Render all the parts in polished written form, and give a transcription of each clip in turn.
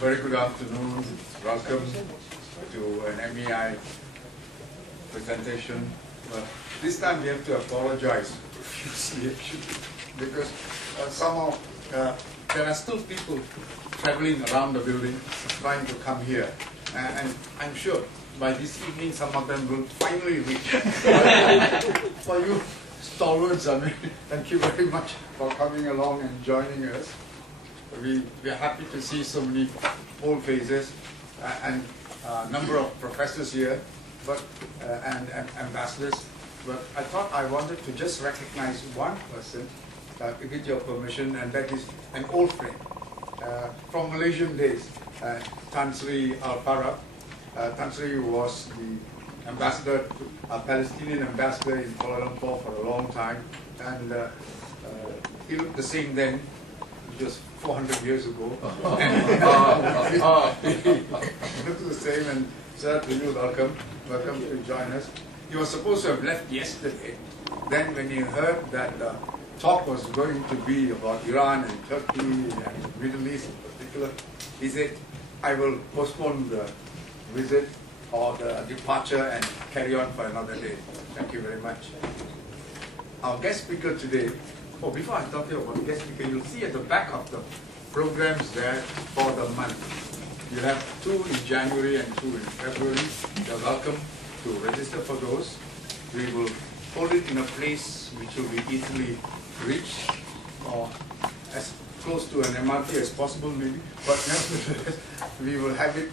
Very good afternoon. Welcome to an MEI presentation. But this time we have to apologize profusely because somehow there are still people traveling around the building trying to come here. And I'm sure by this evening some of them will finally reach. For you stalwarts, I mean, thank you very much for coming along and joining us. We're happy to see so many old faces and a number of professors here, but and ambassadors. But I thought I wanted to just recognize one person, with your permission, and that is an old friend from Malaysian days, Tan Sri Al-Farab. Tan Sri was the ambassador, Palestinian ambassador in Kuala Lumpur for a long time, and he looked the same then, just 400 years ago. He looked the same, and sir, to you, welcome to join us. He was supposed to have left yesterday. Then when he heard that the talk was going to be about Iran and Turkey and the Middle East in particular, he said, I will postpone the visit or the departure and carry on for another day. Thank you very much. Our guest speaker today, before I talk to you about the guest speaker, you'll see at the back of the programs there for the month. You have 2 in January and 2 in February. You're welcome to register for those. We will hold it in a place which will be easily reached, or as close to an MRT as possible maybe, but nevertheless, we will have it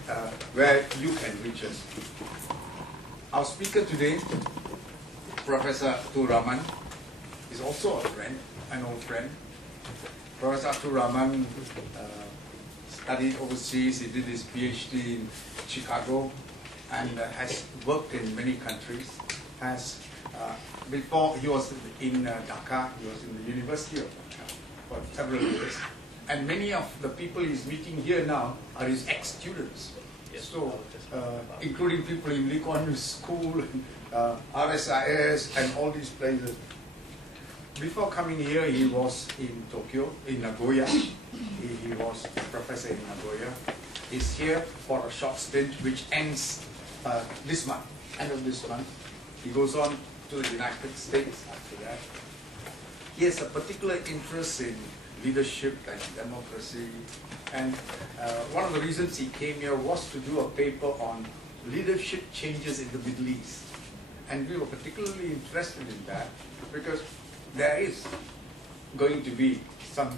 where you can reach us. Our speaker today, Professor Ataur Rahman, is also a friend, an old friend. Professor Ataur Rahman studied overseas. He did his PhD in Chicago and has worked in many countries. Before he was in Dhaka, he was in the University of Dhaka for several years. And many of the people he's meeting here now are his ex-students. So, including people in Lee Kuan Yew's school, RSIS, and all these places. Before coming here, he was in Tokyo, in Nagoya. He was a professor in Nagoya. He's here for a short stint, which ends this month, end of this month. He goes on to the United States after that. He has a particular interest in leadership and democracy. And one of the reasons he came here was to do a paper on leadership changes in the Middle East. And we were particularly interested in that because there is going to be some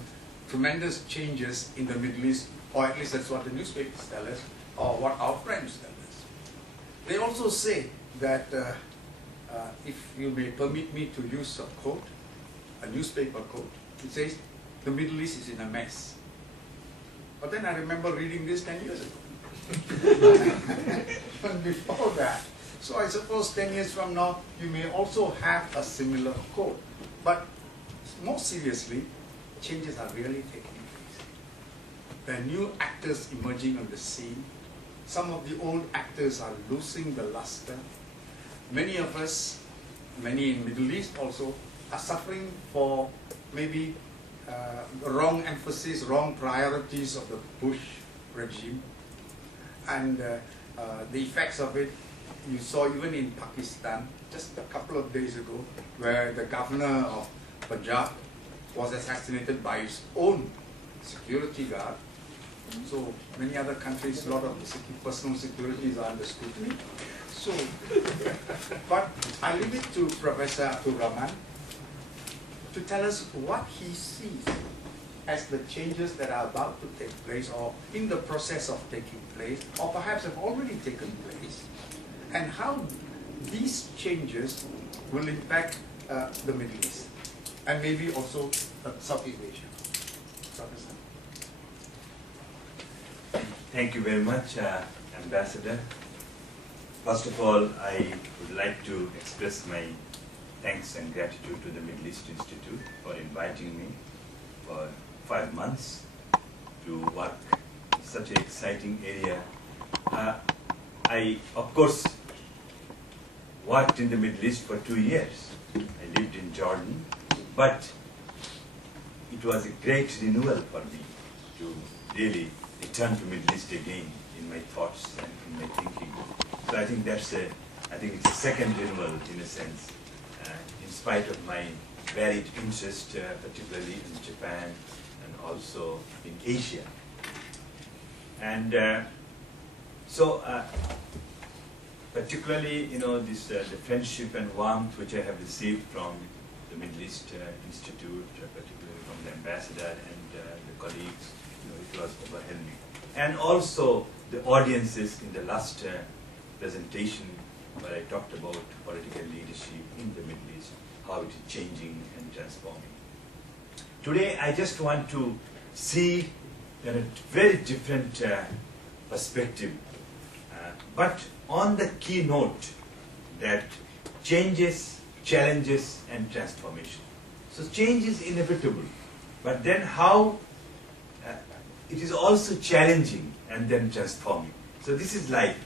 tremendous changes in the Middle East, or at least that's what the newspapers tell us, or what our friends tell us. They also say that, if you may permit me to use a quote, a newspaper quote, it says, the Middle East is in a mess. But then I remember reading this 10 years ago. And before that. So I suppose 10 years from now, you may also have a similar quote. But more seriously, changes are really taking place. There are new actors emerging on the scene. Some of the old actors are losing the luster. Many of us, many in the Middle East also, are suffering for maybe wrong emphasis, wrong priorities of the Bush regime. And the effects of it, you saw even in Pakistan, just a couple of days ago, where the governor of Punjab was assassinated by his own security guard. So many other countries, a lot of the personal securities are under scrutiny. So, but I leave it to Professor Ataur Rahman to tell us what he sees as the changes that are about to take place, or in the process of taking place, or perhaps have already taken place, and how these changes will impact the Middle East, and maybe also Southeast Asia. Professor. Thank you very much, Ambassador. First of all, I would like to express my thanks and gratitude to the Middle East Institute for inviting me for 5 months to work in such an exciting area. I, of course, worked in the Middle East for 2 years. I lived in Jordan, but it was a great renewal for me to really return to Middle East again in my thoughts and in my thinking. So I think that's I think it's a second renewal in a sense, in spite of my varied interest, particularly in Japan and also in Asia. And particularly, this the friendship and warmth which I have received from the Middle East Institute, particularly from the ambassador and the colleagues, it was overwhelming. And also the audiences in the last presentation where I talked about political leadership in the Middle East, how it is changing and transforming. Today I just want to see in a very different perspective, but on the keynote that changes, challenges and transformation. So change is inevitable, but then how it is also challenging and then transforming. So this is life,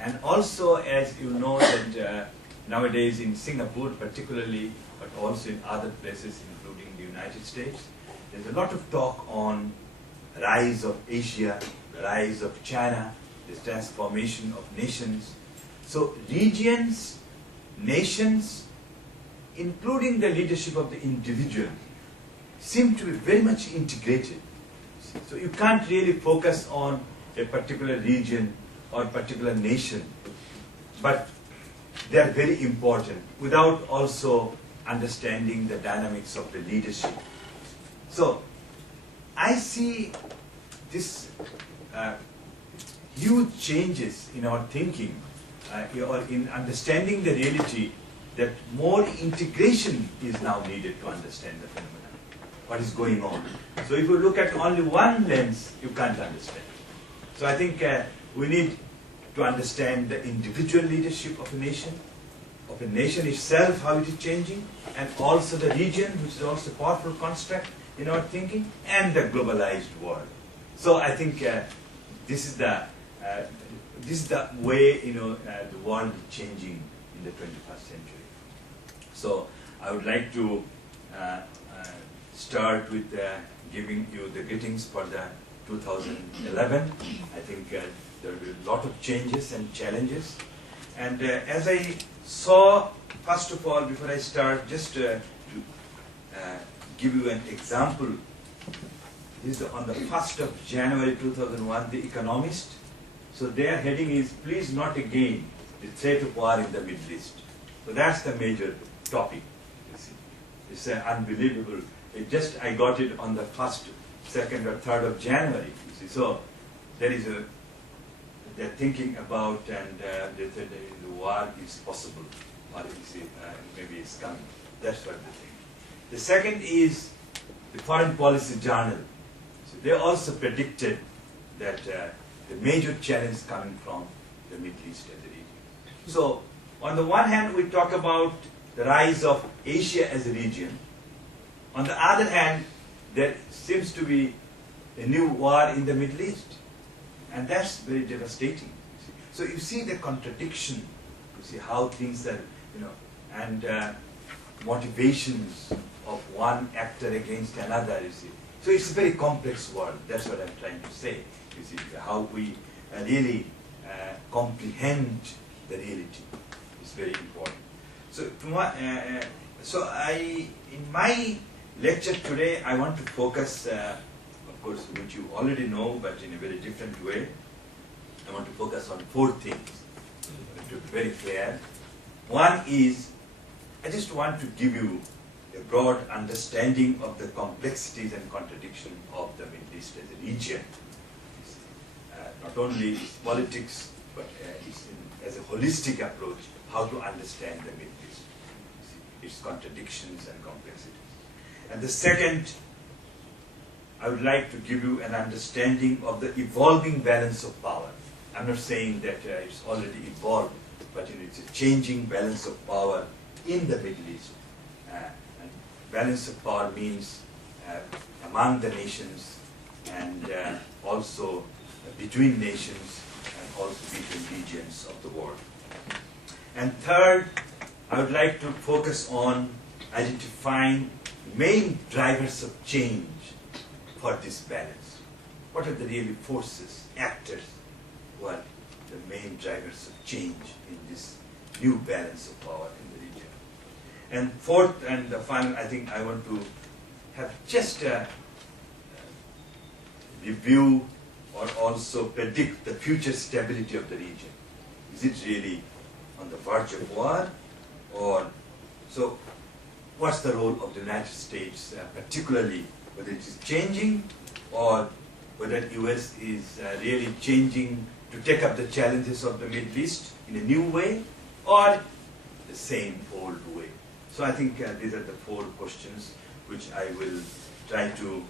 And also, as you know, that nowadays in Singapore particularly, but also in other places including the United States, there's a lot of talk on rise of Asia, the rise of China, the transformation of nations. So regions, nations, including the leadership of the individual, seem to be very much integrated. So you can't really focus on a particular region or particular nation, but they are very important without also understanding the dynamics of the leadership. So I see this huge changes in our thinking or in understanding the reality, that more integration is now needed to understand the phenomenon, what is going on. So if you look at only one lens, you can't understand. So I think we need to understand the individual leadership of a nation itself, how it is changing, and also the region, which is also a powerful construct in our thinking, and the globalized world. So I think this is the way the world is changing in the 21st century. So I would like to start with giving you the greetings for the 2011. I think there will be a lot of changes and challenges. And as I saw, first of all, before I start, just to give you an example, this is on the 1st of January 2001, The Economist. So their heading is, "Please not again, the threat of war in the Middle East." So that's the major topic. You see. It's unbelievable. I got it on the 1st, 2nd or 3rd of January. You see. So they're thinking about, and they said the war is possible, or maybe it's coming. That's what they think. The second is the Foreign Policy Journal. So they also predicted that the major challenge coming from the Middle East as a region. So on the one hand, we talk about the rise of Asia as a region. On the other hand, there seems to be a new war in the Middle East. And that's very devastating. So you see the contradiction, you see how things are, and motivations of one actor against another, you see. So it's a very complex world. That's what I'm trying to say. You see, how we really comprehend the reality is very important. So, in my lecture today, I want to focus, of course, which you already know, but in a very different way. I want to focus on 4 things, to be very clear. One is, I just want to give you a broad understanding of the complexities and contradiction of the Middle East as a region. Not only its politics, but as a holistic approach, how to understand the Middle East, its contradictions and complexities. And the second, I would like to give you an understanding of the evolving balance of power. I'm not saying that it's already evolved, but it's a changing balance of power in the Middle East. And balance of power means among the nations, and also between nations, and also between regions of the world. And third, I would like to focus on identifying main drivers of change for this balance. what are the really forces, actors, who are the main drivers of change in this new balance of power in the region. And fourth and the final, I think I want to have just a review or also predict the future stability of the region. Is it really on the verge of war? Or so what's the role of the United States, particularly whether it is changing or whether the US is really changing to take up the challenges of the Middle East in a new way or the same old way? So I think these are the four questions which I will try to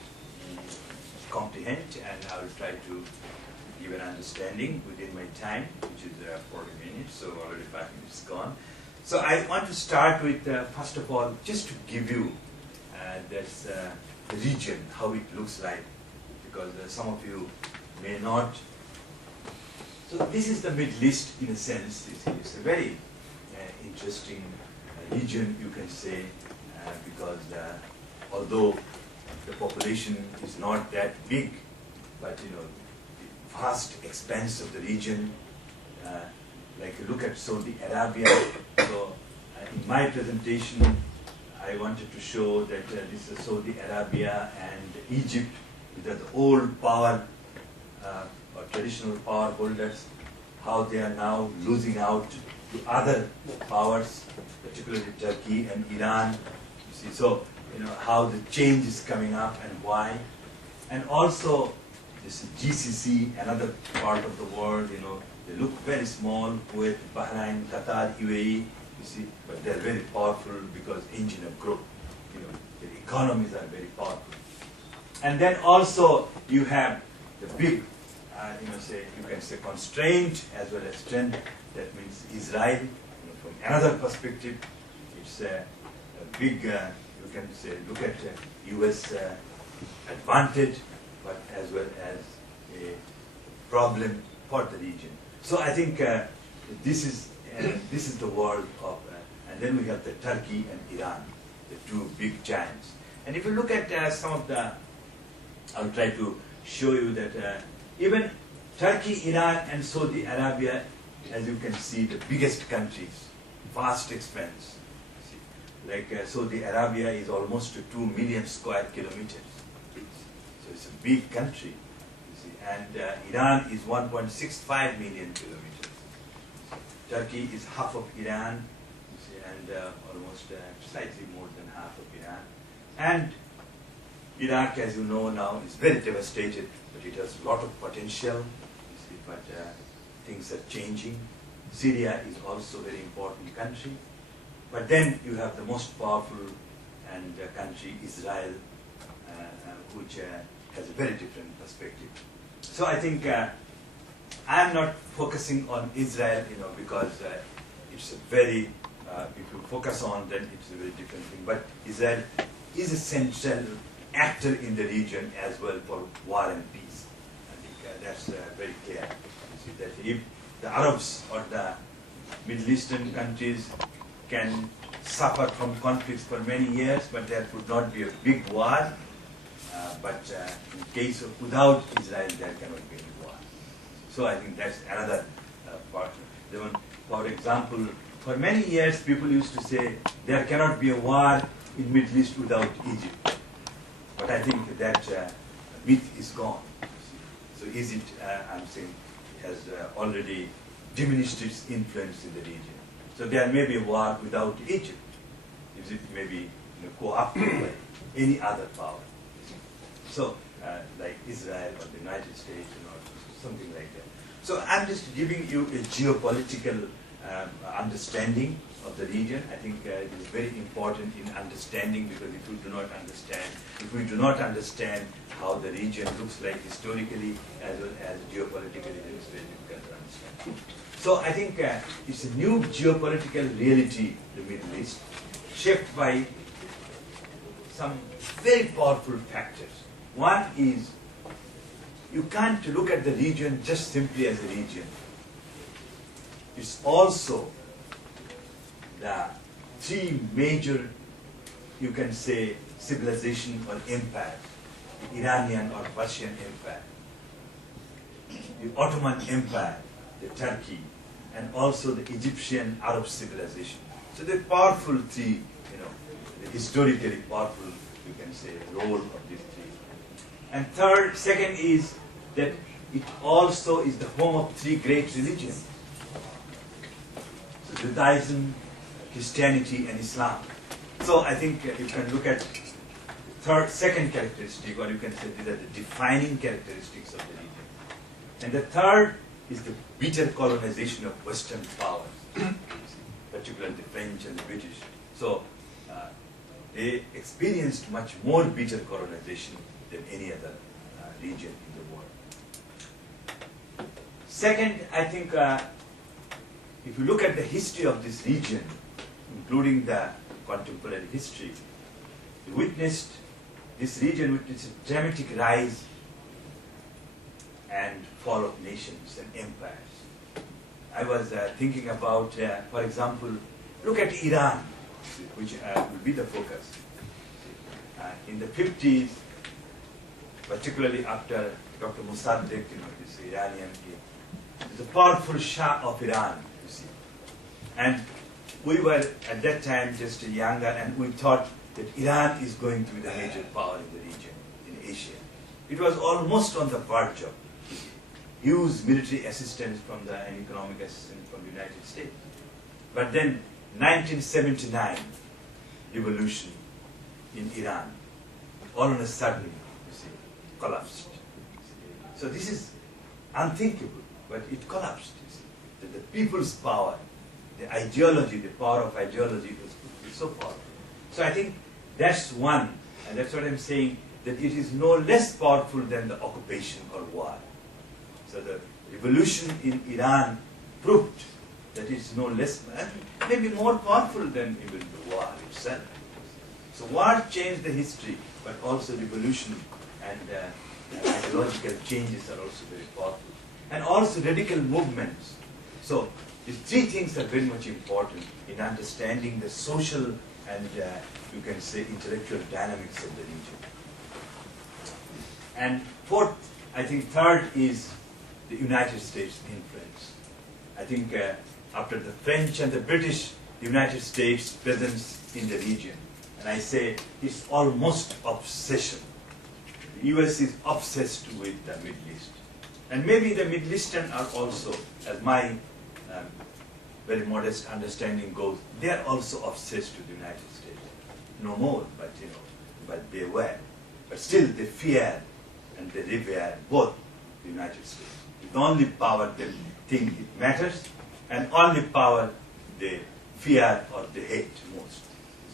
comprehend, and I will try to give an understanding within my time, which is 40 minutes, so already 5 minutes gone. So I want to start with, first of all, just to give you this the region, how it looks like, because some of you may not. So this is the Middle East in a sense. It's a very interesting region, you can say, because although the population is not that big, but the vast expanse of the region, like look at Saudi Arabia. So in my presentation, I wanted to show that this is Saudi Arabia and Egypt, which are the old power or traditional power holders, how they are now losing out to other powers, particularly Turkey and Iran. You see, so how the change is coming up and why, and also this GCC, another part of the world. They look very small with Bahrain, Qatar, UAE. You see, but they're very powerful because engine of growth. The economies are very powerful. And then also you have the big, you can say constraint as well as strength. That means Israel. From another perspective, it's a big, you can say, look at U.S. Advantage, but as well as a problem for the region. So I think this is the world of, and then we have the Turkey and Iran, the two big giants. And if you look at some of the, I'll try to show you that even Turkey, Iran, and Saudi Arabia, as you can see, the biggest countries, vast expanse. Like Saudi Arabia is almost 2 million square kilometers. So it's a big country, you see. And Iran is 1.65 million kilometers. Turkey is half of Iran, you see, and almost slightly more than half of Iran. And Iraq, as you know now, is very devastated, but it has a lot of potential, you see, but things are changing. Syria is also a very important country. But then you have the most powerful country, Israel, which has a very different perspective. So I think I'm not focusing on Israel, because it's a very, if you focus on, then it's a very different thing. But Israel is a central actor in the region as well for war and peace. I think that's very clear. You see that if the Arabs or the Middle Eastern countries can suffer from conflicts for many years, but there could not be a big war. But in case of without Israel, there cannot be any war. So I think that's another part. For example, for many years, people used to say there cannot be a war in Middle East without Egypt. But I think that myth is gone. So Egypt, I'm saying, has already diminished its influence in the region. So there may be a war without Egypt. Egypt may be co-opted by any other power. So like Israel or the United States or something like that. So I'm just giving you a geopolitical understanding of the region. I think it is very important in understanding, because if we do not understand how the region looks like historically as well as geopolitically, it is very difficult to understand. So I think it's a new geopolitical reality, the Middle East, shaped by some very powerful factors. One is, you can't look at the region just simply as a region. It's also the three major, you can say, civilization or empire, the Iranian or Persian Empire, the Ottoman Empire, the Turkey, and also the Egyptian Arab civilization. So they're powerful three, historically powerful, you can say, role of these three. And second is that it also is the home of three great religions. So Judaism, Christianity, and Islam. So I think you can look at second characteristic, or you can say these are the defining characteristics of the region. And the third is the bitter colonization of Western powers, particularly the French and the British. So they experienced much more bitter colonization than any other region in the world. Second, I think if you look at the history of this region, including the contemporary history, this region witnessed a dramatic rise and fall of nations and empires. I was thinking about, for example, look at Iran, which will be the focus. In the 50s, particularly after Dr. Mossadegh, this Iranian, the powerful Shah of Iran, you see. And we were at that time just younger, and we thought that Iran is going to be the major power in the region, in Asia. It was almost on the verge of huge military assistance and economic assistance from the United States. But then 1979 revolution in Iran, all on a sudden, you see, collapsed. So this is unthinkable, but it collapsed. You see. The people's power, the ideology, the power of ideology was so powerful. So I think that's one, and that's what I'm saying, that it is no less powerful than the occupation or war. So the revolution in Iran proved that it's no less, maybe more powerful than even the war itself. So war changed the history, but also revolution and ideological changes are also very powerful. And also radical movements. So these three things are very much important in understanding the social and you can say intellectual dynamics of the region. And fourth, I think third is the United States influence. I think after the French and the British, the United States presence in the region. And I say it's almost obsession. The US is obsessed with the Middle East. And maybe the Middle Eastern are also, as my very modest understanding goes, they are also obsessed with the United States. No more, but but they were. But still they fear and they revere both the United States. The only power they think it matters, and only power they fear or they hate most.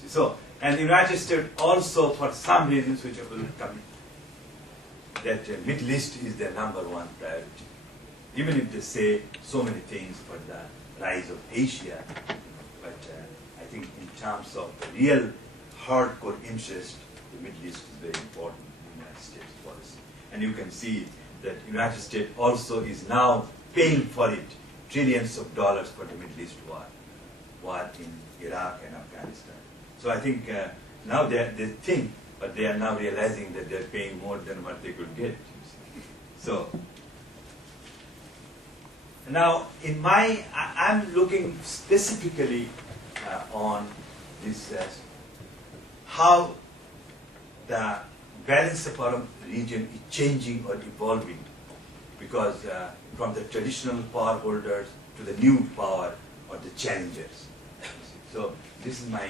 So, and the United States also, for some reasons which I will come, that Middle East is their number one priority. Even if they say so many things for the rise of Asia, but I think in terms of the real hardcore interest, the Middle East is very important in the United States policy. And you can see that United States also is now paying for it trillions of dollars for the Middle East war in Iraq and Afghanistan. So I think now they think, but they are now realizing that they're paying more than what they could get. So now in I'm looking specifically on this how the balance of our region is changing or evolving, because from the traditional power holders to the new power or the challengers. So this is my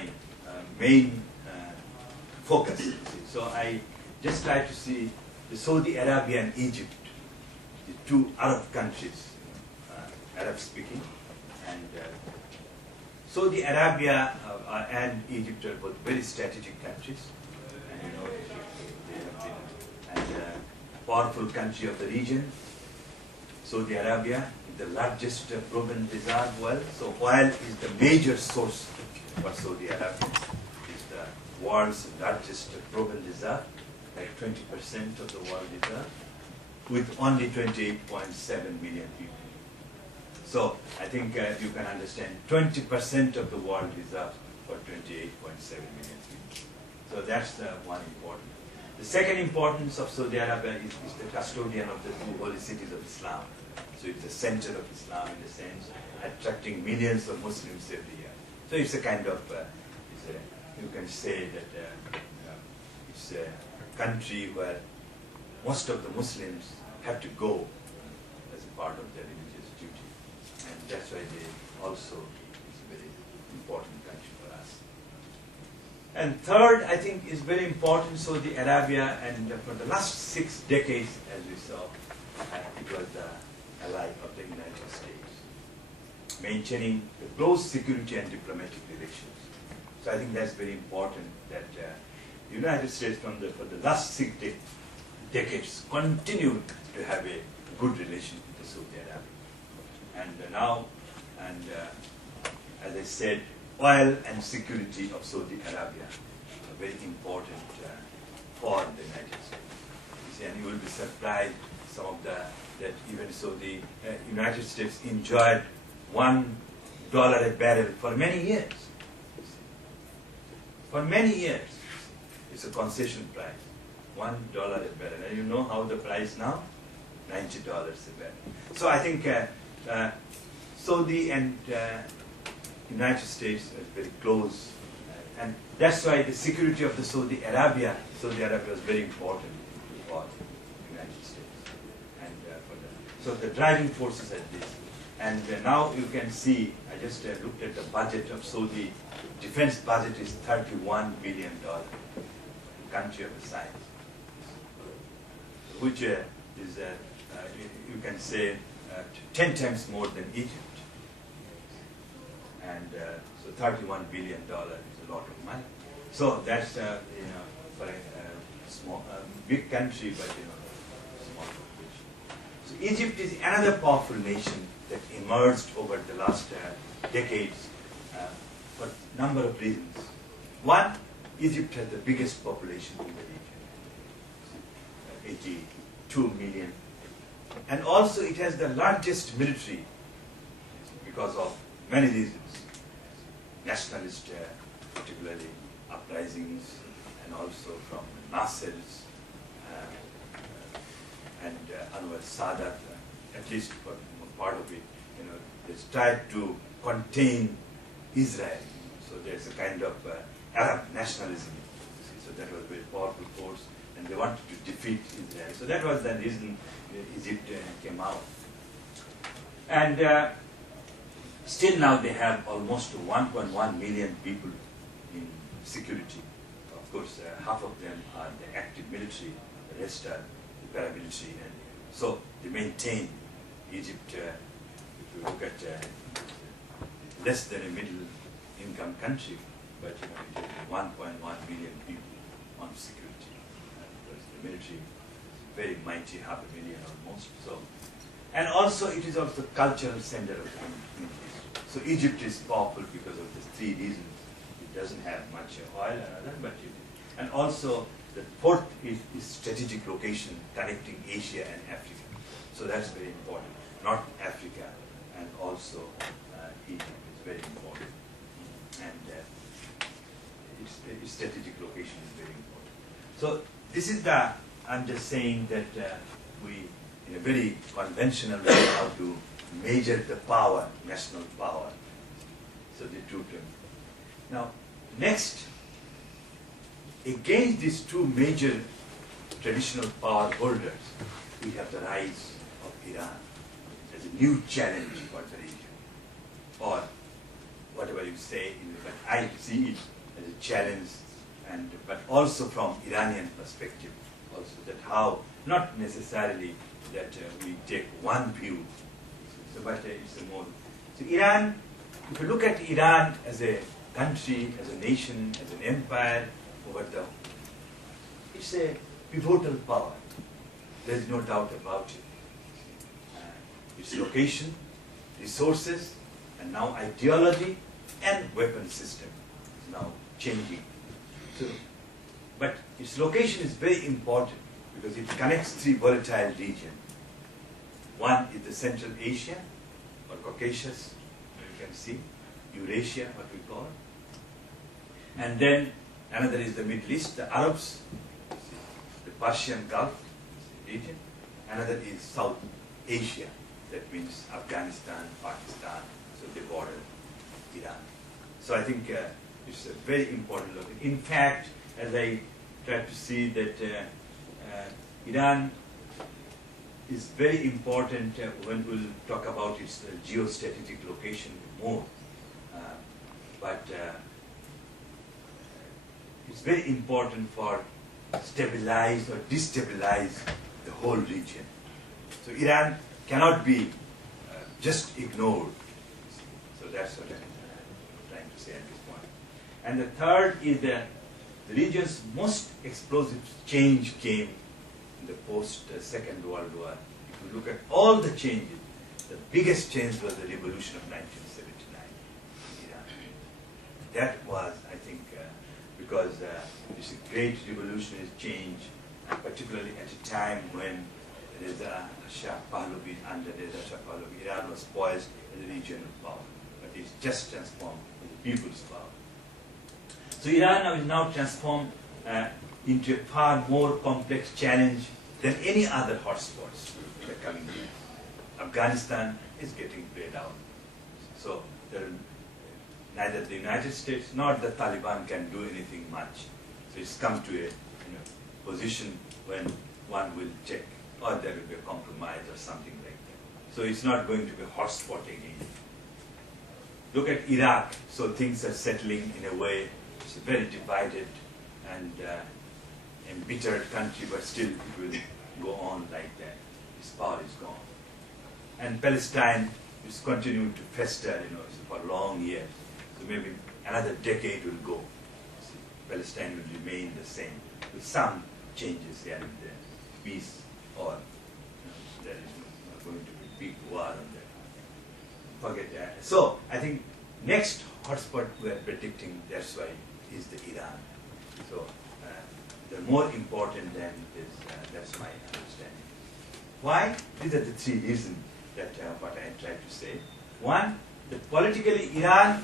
main focus. So I just try to see the Saudi Arabia and Egypt, the two Arab countries, Arab speaking, and Saudi Arabia and Egypt are both very strategic countries, and they have been powerful country of the region. Saudi Arabia is the largest proven reserve well. So oil is the major source for Saudi Arabia. It's the world's largest proven reserve, like 20% of the world reserve, with only 28.7 million people. So I think you can understand 20% of the world reserve for 28.7 million people. So that's one important. The second importance of Saudi Arabia is the custodian of the two holy cities of Islam. So it's the center of Islam in a sense, attracting millions of Muslims every year. So it's a kind of, you can say that it's a country where most of the Muslims have to go as a part of their religious duty. And that's why they also is a very important country for us. And third, I think, is very important, Saudi Arabia, and for the last 6 decades, as we saw, it was the ally of the United States, maintaining the close security and diplomatic relations. So I think that's very important that the United States for the last 6 decades continued to have a good relation with Saudi Arabia. And now, as I said, oil and security of Saudi Arabia are very important for the United States. You see, and you will be surprised some of that even so the United States enjoyed $1 a barrel for many years. For many years, it's a concession price, $1 a barrel. And you know how the price now? $90 a barrel. So I think Saudi and United States are very close, and that's why the security of the Saudi Arabia was very important for the United States. And so the driving forces are this. And now you can see, I just looked at the budget of Saudi. Defense budget is $31 billion, country of the size, which is, you can say, 10 times more than Egypt. And so $31 billion is a lot of money. So that's for a small, big country, but small population. So Egypt is another powerful nation that emerged over the last decades for a number of reasons. One, Egypt has the biggest population in the region, 82 million. And also it has the largest military because of many reasons. Nationalist, particularly uprisings, and also from Nasser's and Anwar Sadat, at least for part of it, they tried to contain Israel. So there's a kind of Arab nationalism. So that was a very powerful force, and they wanted to defeat Israel. So that was the reason Egypt came out. And still now they have almost 1.1 million people in security. Of course, half of them are the active military, the rest are the paramilitary. And so they maintain Egypt, if you look at less than a middle income country, but it has 1.1 million people on security. Because the military is very mighty, 500,000 almost. So, and also it is also the cultural center of the Middle East. So Egypt is powerful because of these 3 reasons. It doesn't have much oil and other, but it is. And also the port is strategic location connecting Asia and Africa. So that's very important. North Africa and also Egypt is very important. And its strategic location is very important. So this is the, I'm just saying that we, in a very conventional way, how to measure the power, national power. So the 2 terms. Now, next, against these 2 major traditional power holders, we have the rise of Iran as a new challenge for the region, or whatever you say, but I see it as a challenge, and but also from Iranian perspective, also that how, not necessarily that we take one view, so, but it's a more. So Iran, if you look at Iran as a country, as a nation, as an empire, over the, it's a pivotal power. There is no doubt about it. Its location, resources, and now ideology and weapon system is now changing. So, but its location is very important because it connects 3 volatile regions. One is the Central Asia, or Caucasus, you can see, Eurasia, what we call it. And then another is the Middle East, the Arabs. Persian Gulf region. Another is South Asia, that means Afghanistan, Pakistan, so they border Iran. So I think it's a very important look. In fact, as I try to see that Iran is very important when we'll talk about its geostrategic location more. But it's very important for stabilize or destabilize the whole region. So Iran cannot be just ignored. So that's what I'm trying to say at this point. And the third is that the region's most explosive change came in the post-Second World War. If you look at all the changes, the biggest change was the revolution of 1979 in Iran. That was, I think, because it's a great revolutionary change, particularly at a time when Reza Shah Pahlavi, under Reza Shah Pahlavi, Iran was poised as a region of power, but it's just transformed into people's power. So Iran is now transformed into a far more complex challenge than any other hotspots in the coming years. Afghanistan is getting played out. So neither the United States nor the Taliban can do anything much. So it's come to a position when one will check, or there will be a compromise or something like that. So it's not going to be a hotspot again. Look at Iraq. So things are settling in a way. It's a very divided and embittered country, but still it will go on like that. Its power is gone. And Palestine is continuing to fester, for long years. So maybe another decade will go. See, Palestine will remain the same, with some changes here and there. Peace, or there is not going to be big war on that. Forget that. So I think next hotspot we are predicting, that's why, is the Iran. So they're more important than this. That's my understanding. Why? These are the three reasons that what I tried to say. One, that politically Iran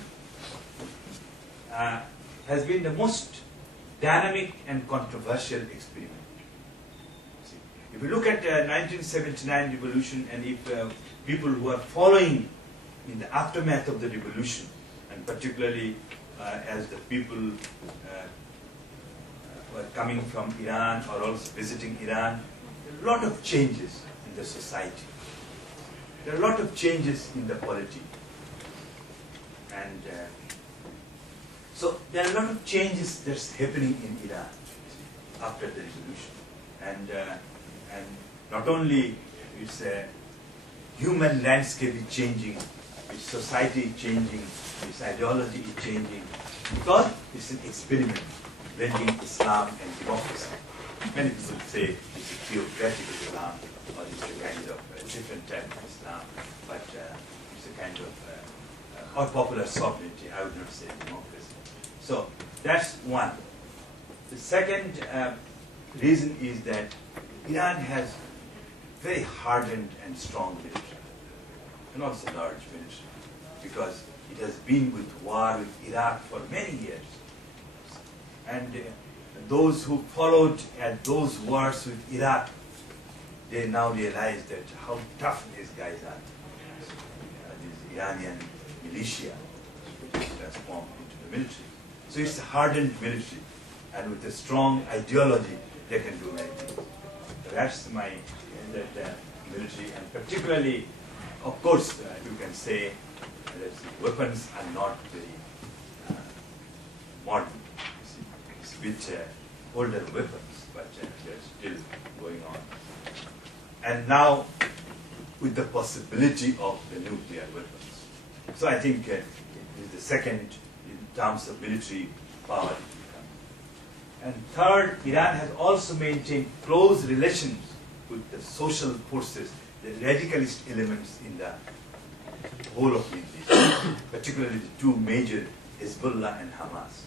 has been the most dynamic and controversial experiment. See, if you look at 1979 revolution, and if people who are following in the aftermath of the revolution, and particularly as the people were coming from Iran or also visiting Iran, there are a lot of changes in the society. There are a lot of changes in the polity. And so there are a lot of changes that's happening in Iran after the revolution. And not only its human landscape is changing, its society is changing, its ideology is changing, because it's an experiment blending Islam and democracy. Many people say it's a theocratic Islam, or it's a kind of different type of Islam, but it's a kind of, or popular sovereignty, I would not say democracy. So that's one. The second reason is that Iran has very hardened and strong military, and also large military, because it has been with war with Iraq for many years. And those who followed at those wars with Iraq, they now realize that how tough these guys are. These Iranian militia, which is transformed into the military. So it's a hardened military, and with a strong ideology, they can do many things. So that's my military, and particularly, of course, you can say that weapons are not very modern. It's with older weapons, but they're still going on. And now, with the possibility of the nuclear weapons. So I think it is the second in terms of military power. And third, Iran has also maintained close relations with the social forces, the radicalist elements in the whole of Middle East, particularly the two major, Hezbollah and Hamas.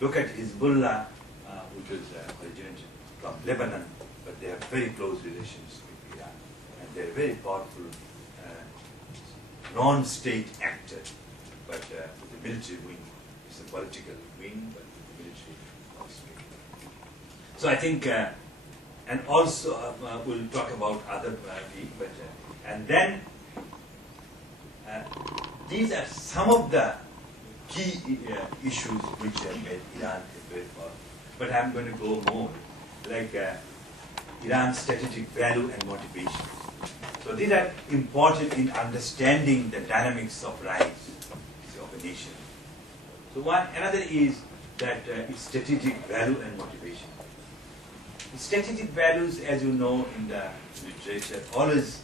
Look at Hezbollah, which was originated from Lebanon, but they have very close relations with Iran. And they're a very powerful non-state actor, but with the military wing. It's a political wing, but the military non-state. So I think and also we'll talk about other but and then these are some of the key issues which have made Iran a very powerful. But I'm going to go more, like Iran's strategic value and motivation. So these are important in understanding the dynamics of rise of a nation. So another is that its strategic value and motivation. The strategic values, as you know in the literature, always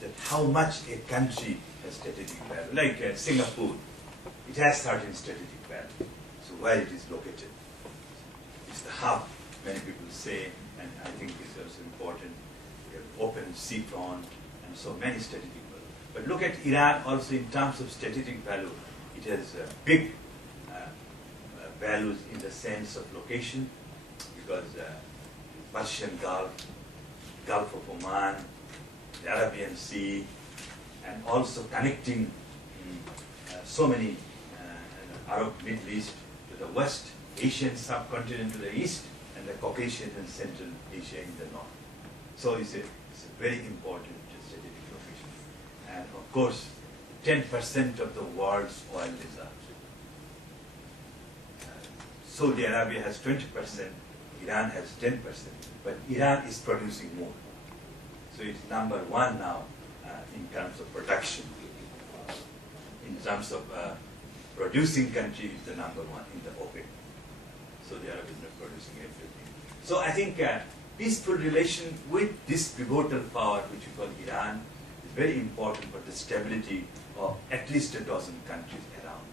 that how much a country has strategic value. Like Singapore, it has certain strategic value. So where it is located, it's the hub. Many people say, and I think it's also important. We have open seafront and so many strategic value. But look at Iran also in terms of strategic value. It has big values in the sense of location, because Persian Gulf, Gulf of Oman, the Arabian Sea, and also connecting so many Arab Middle East to the west, Asian subcontinent to the east, and the Caucasian and Central Asia in the north. So it's a very important strategic location. And of course, 10% of the world's oil reserves. Saudi Arabia has 20%, Iran has 10%, but Iran is producing more. So it's number one now in terms of production. In terms of producing country, it's the number one in the OPEC. Saudi Arabia is not producing everything. So I think peaceful relation with this pivotal power, which we call Iran, is very important for the stability of at least a dozen countries around.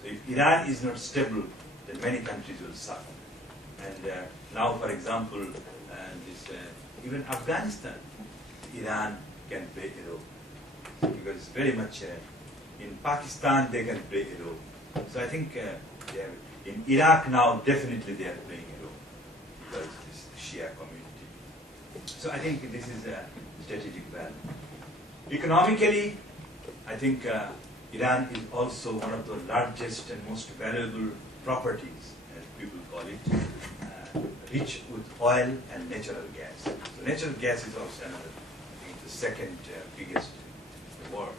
So if Iran is not stable, then many countries will suffer. And now, for example, even Afghanistan, Iran can play a role, because it's very much in Pakistan they can play a role. So I think in Iraq now definitely they are playing a role, because it's the Shia community. So I think this is a strategic value. Economically, I think Iran is also one of the largest and most valuable properties, as people call it, rich with oil and natural gas. So natural gas is also another, I think, the second biggest in the world.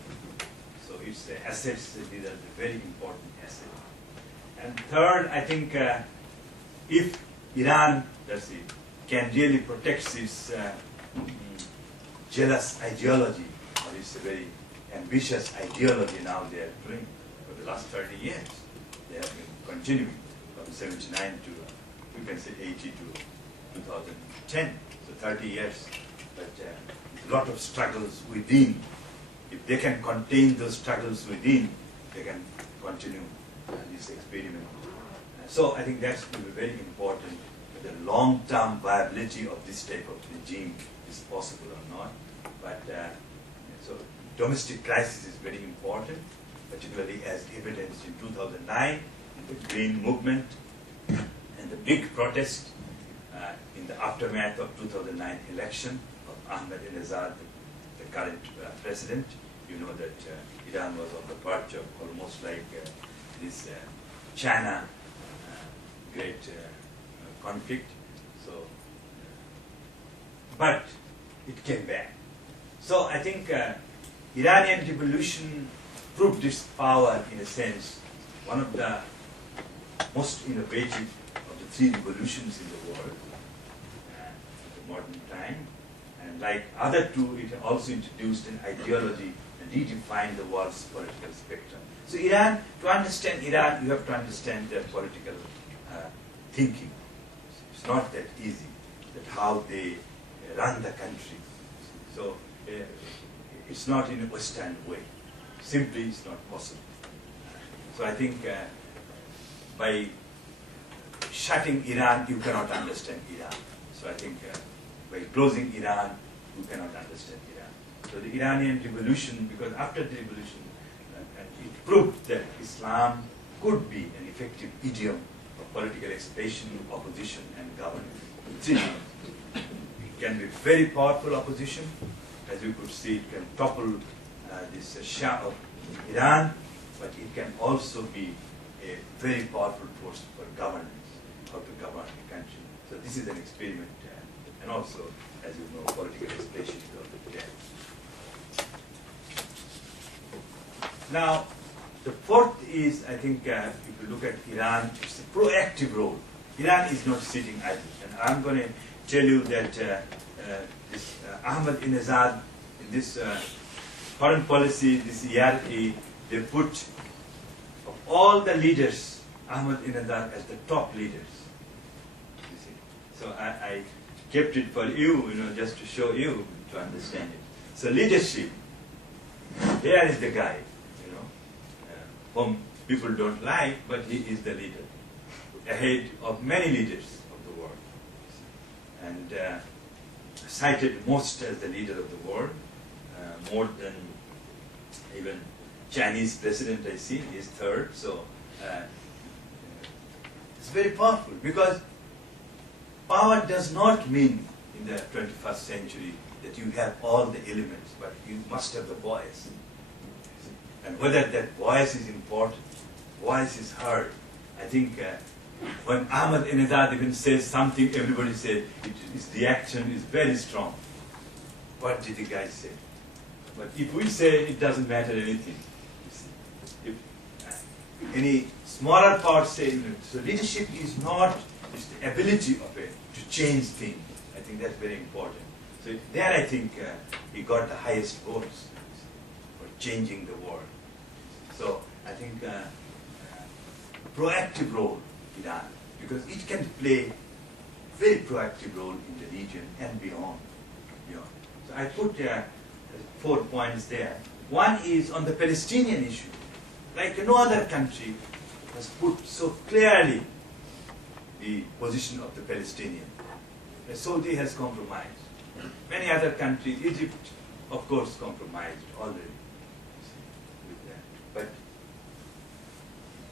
So its assets, these are the very important assets. And third, I think if Iran, can really protect its jealous ideology, or its very ambitious ideology now they are doing for the last 30 years. They have been continuing from 79 to, we can say 80 to 2010, so 30 years. But a lot of struggles within. If they can contain those struggles within, they can continue this experiment. So I think that's going to be very important. The long-term viability of this type of regime is possible or not. But so domestic crisis is very important, particularly as evidenced in 2009 in the Green Movement and the big protest in the aftermath of 2009 election of Ahmadinejad, the current president. You know that Iran was on the verge of almost like this China great conflict. So, but it came back. So I think Iranian revolution proved its power in a sense. One of the most innovative of the three revolutions in the world in the modern time. And like other two, it also introduced an ideology and redefined the world's political spectrum. So Iran, to understand Iran, you have to understand their political thinking. It's not that easy, that how they run the country. So it's not in a Western way. Simply, it's not possible. So I think by shutting Iran, you cannot understand Iran. So I think by closing Iran, you cannot understand Iran. So the Iranian revolution, because after the revolution, it proved that Islam could be an effective idiom of political expression, opposition, and governance. It can be very powerful opposition, as you could see, it can topple this Shah of Iran, but it can also be a very powerful force for governance, how to govern the country. So this is an experiment and also, as you know, political expression is also there. Now, the fourth is, I think, if you look at Iran, it's a proactive role. Iran is not sitting idle. And I'm going to tell you that this Ahmadinejad, in this foreign policy, this ERA, they put of all the leaders, Ahmadinejad as the top leaders. You see. So I kept it for you, just to show you, to understand it. So leadership, there is the guy, whom people don't like, but he is the leader, ahead of many leaders of the world. And cited most as the leader of the world, more than even Chinese president I see, is third. So it's very powerful, because power does not mean in the 21st century that you have all the elements, but you must have the voice. And whether that voice is important, voice is heard. I think when Ahmadinejad even says something, everybody says his reaction is very strong. What did the guy say? But if we say it doesn't matter anything, you see. If any smaller part say, so leadership is not, it's the ability of it to change things. I think that's very important. So there I think he got the highest votes for changing the world. So I think proactive role Iran, because it can play very proactive role in the region and beyond. So I put 4 points there. One is on the Palestinian issue. Like no other country has put so clearly the position of the Palestinian. Saudi has compromised. Many other countries, Egypt, of course, compromised already. But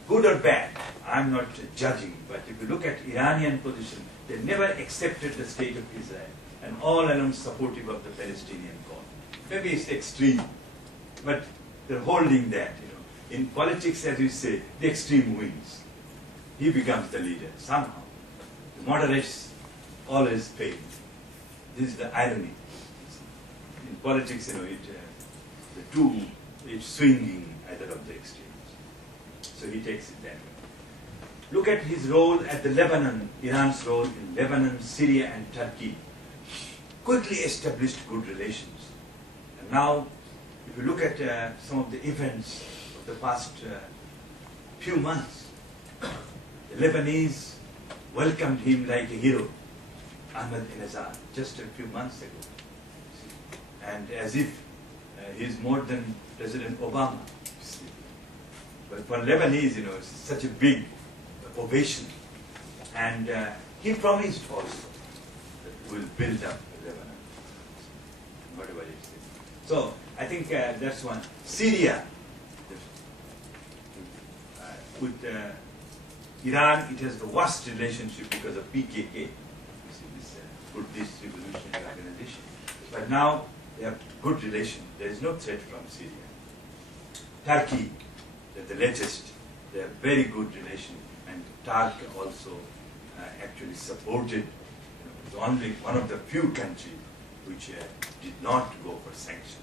good or bad, I'm not judging, but if you look at Iranian position, they never accepted the state of Israel and all along supportive of the Palestinian cause. Maybe it's extreme, but they're holding that. In politics, as you say, the extreme wins. He becomes the leader somehow. The moderates always fail. This is the irony. In politics, it's swinging either of the extremes. So he takes it that way. Look at his role at the Lebanon, Iran's role in Lebanon, Syria, and Turkey. Quickly established good relations. And now, if you look at some of the events of the past few months, the Lebanese welcomed him like a hero, Ahmadinejad, just a few months ago. And as if he's more than President Obama. But for Lebanese, it's such a big ovation. And he promised also that we'll build up Lebanon, whatever it is. So I think that's one. Syria, with Iran, it has the worst relationship because of PKK, this Kurdish revolutionary organization. But now they have good relation. There is no threat from Syria. Turkey, the latest, they have very good relation, and Turk also actually supported. It's only one of the few countries which did not go for sanctions.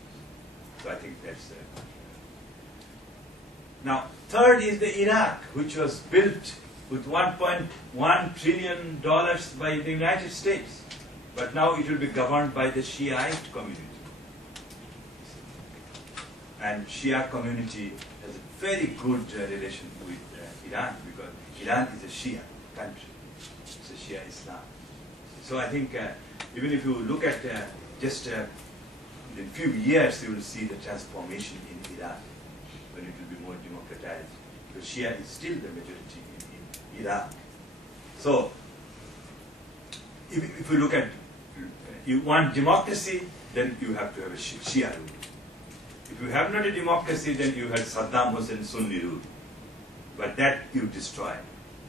So I think that's. Now, third is the Iraq, which was built with $1.1 trillion by the United States, but now it will be governed by the Shiite community. And Shia community has a very good relation with Iran, because Iran is a Shia country. It's a Shia Islam. So I think even if you look at just in a few years, you will see the transformation in Iran, when it will be more democratized. Because Shia is still the majority in Iraq. So if you look at, you want democracy, then you have to have a Shia rule. If you have not a democracy, then you have Saddam Hussein Sunni rule. But that you destroy,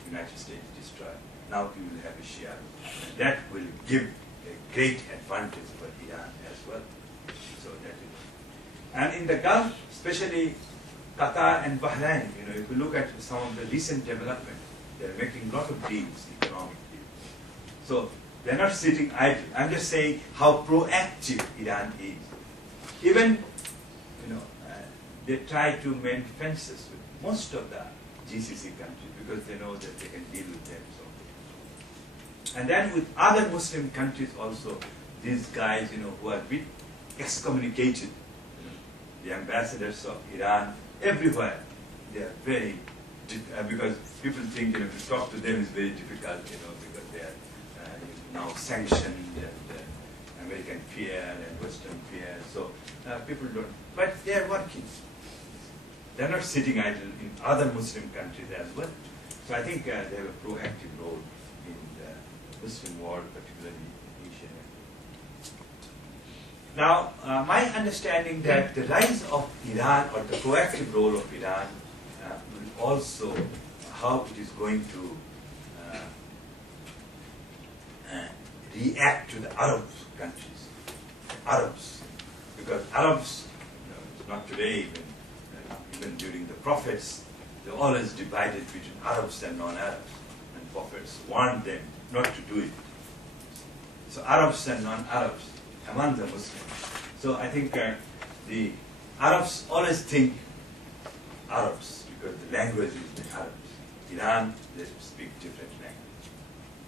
United States destroy. Now you will have a Shia rule. And that will give a great advantage for Iran as well. So that is. And in the Gulf, especially Qatar and Bahrain, if you look at some of the recent development, they are making a lot of deals, economic deals. So They're not sitting idle. I'm just saying how proactive Iran is. Even, they try to mend fences with most of the GCC countries because they know that they can deal with them. So. And then with other Muslim countries also, these guys, who are a bit excommunicated, the ambassadors of Iran, everywhere, they are very, because people think, to talk to them is very difficult, because they are now sanctioned and American fear and Western fear. So people don't, but they are working. They're not sitting idle in other Muslim countries as well. So I think they have a proactive role in the Muslim world, particularly Asia. Now, my understanding that the rise of Iran or the proactive role of Iran will also how it is going to react to the Arab countries, Arabs, because Arabs, not today even during the prophets, they're always divided between Arabs and non-Arabs, and prophets warned them not to do it. So Arabs and non-Arabs among the Muslims. So I think the Arabs always think Arabs because the language is the Arabs. Iran, they speak different language.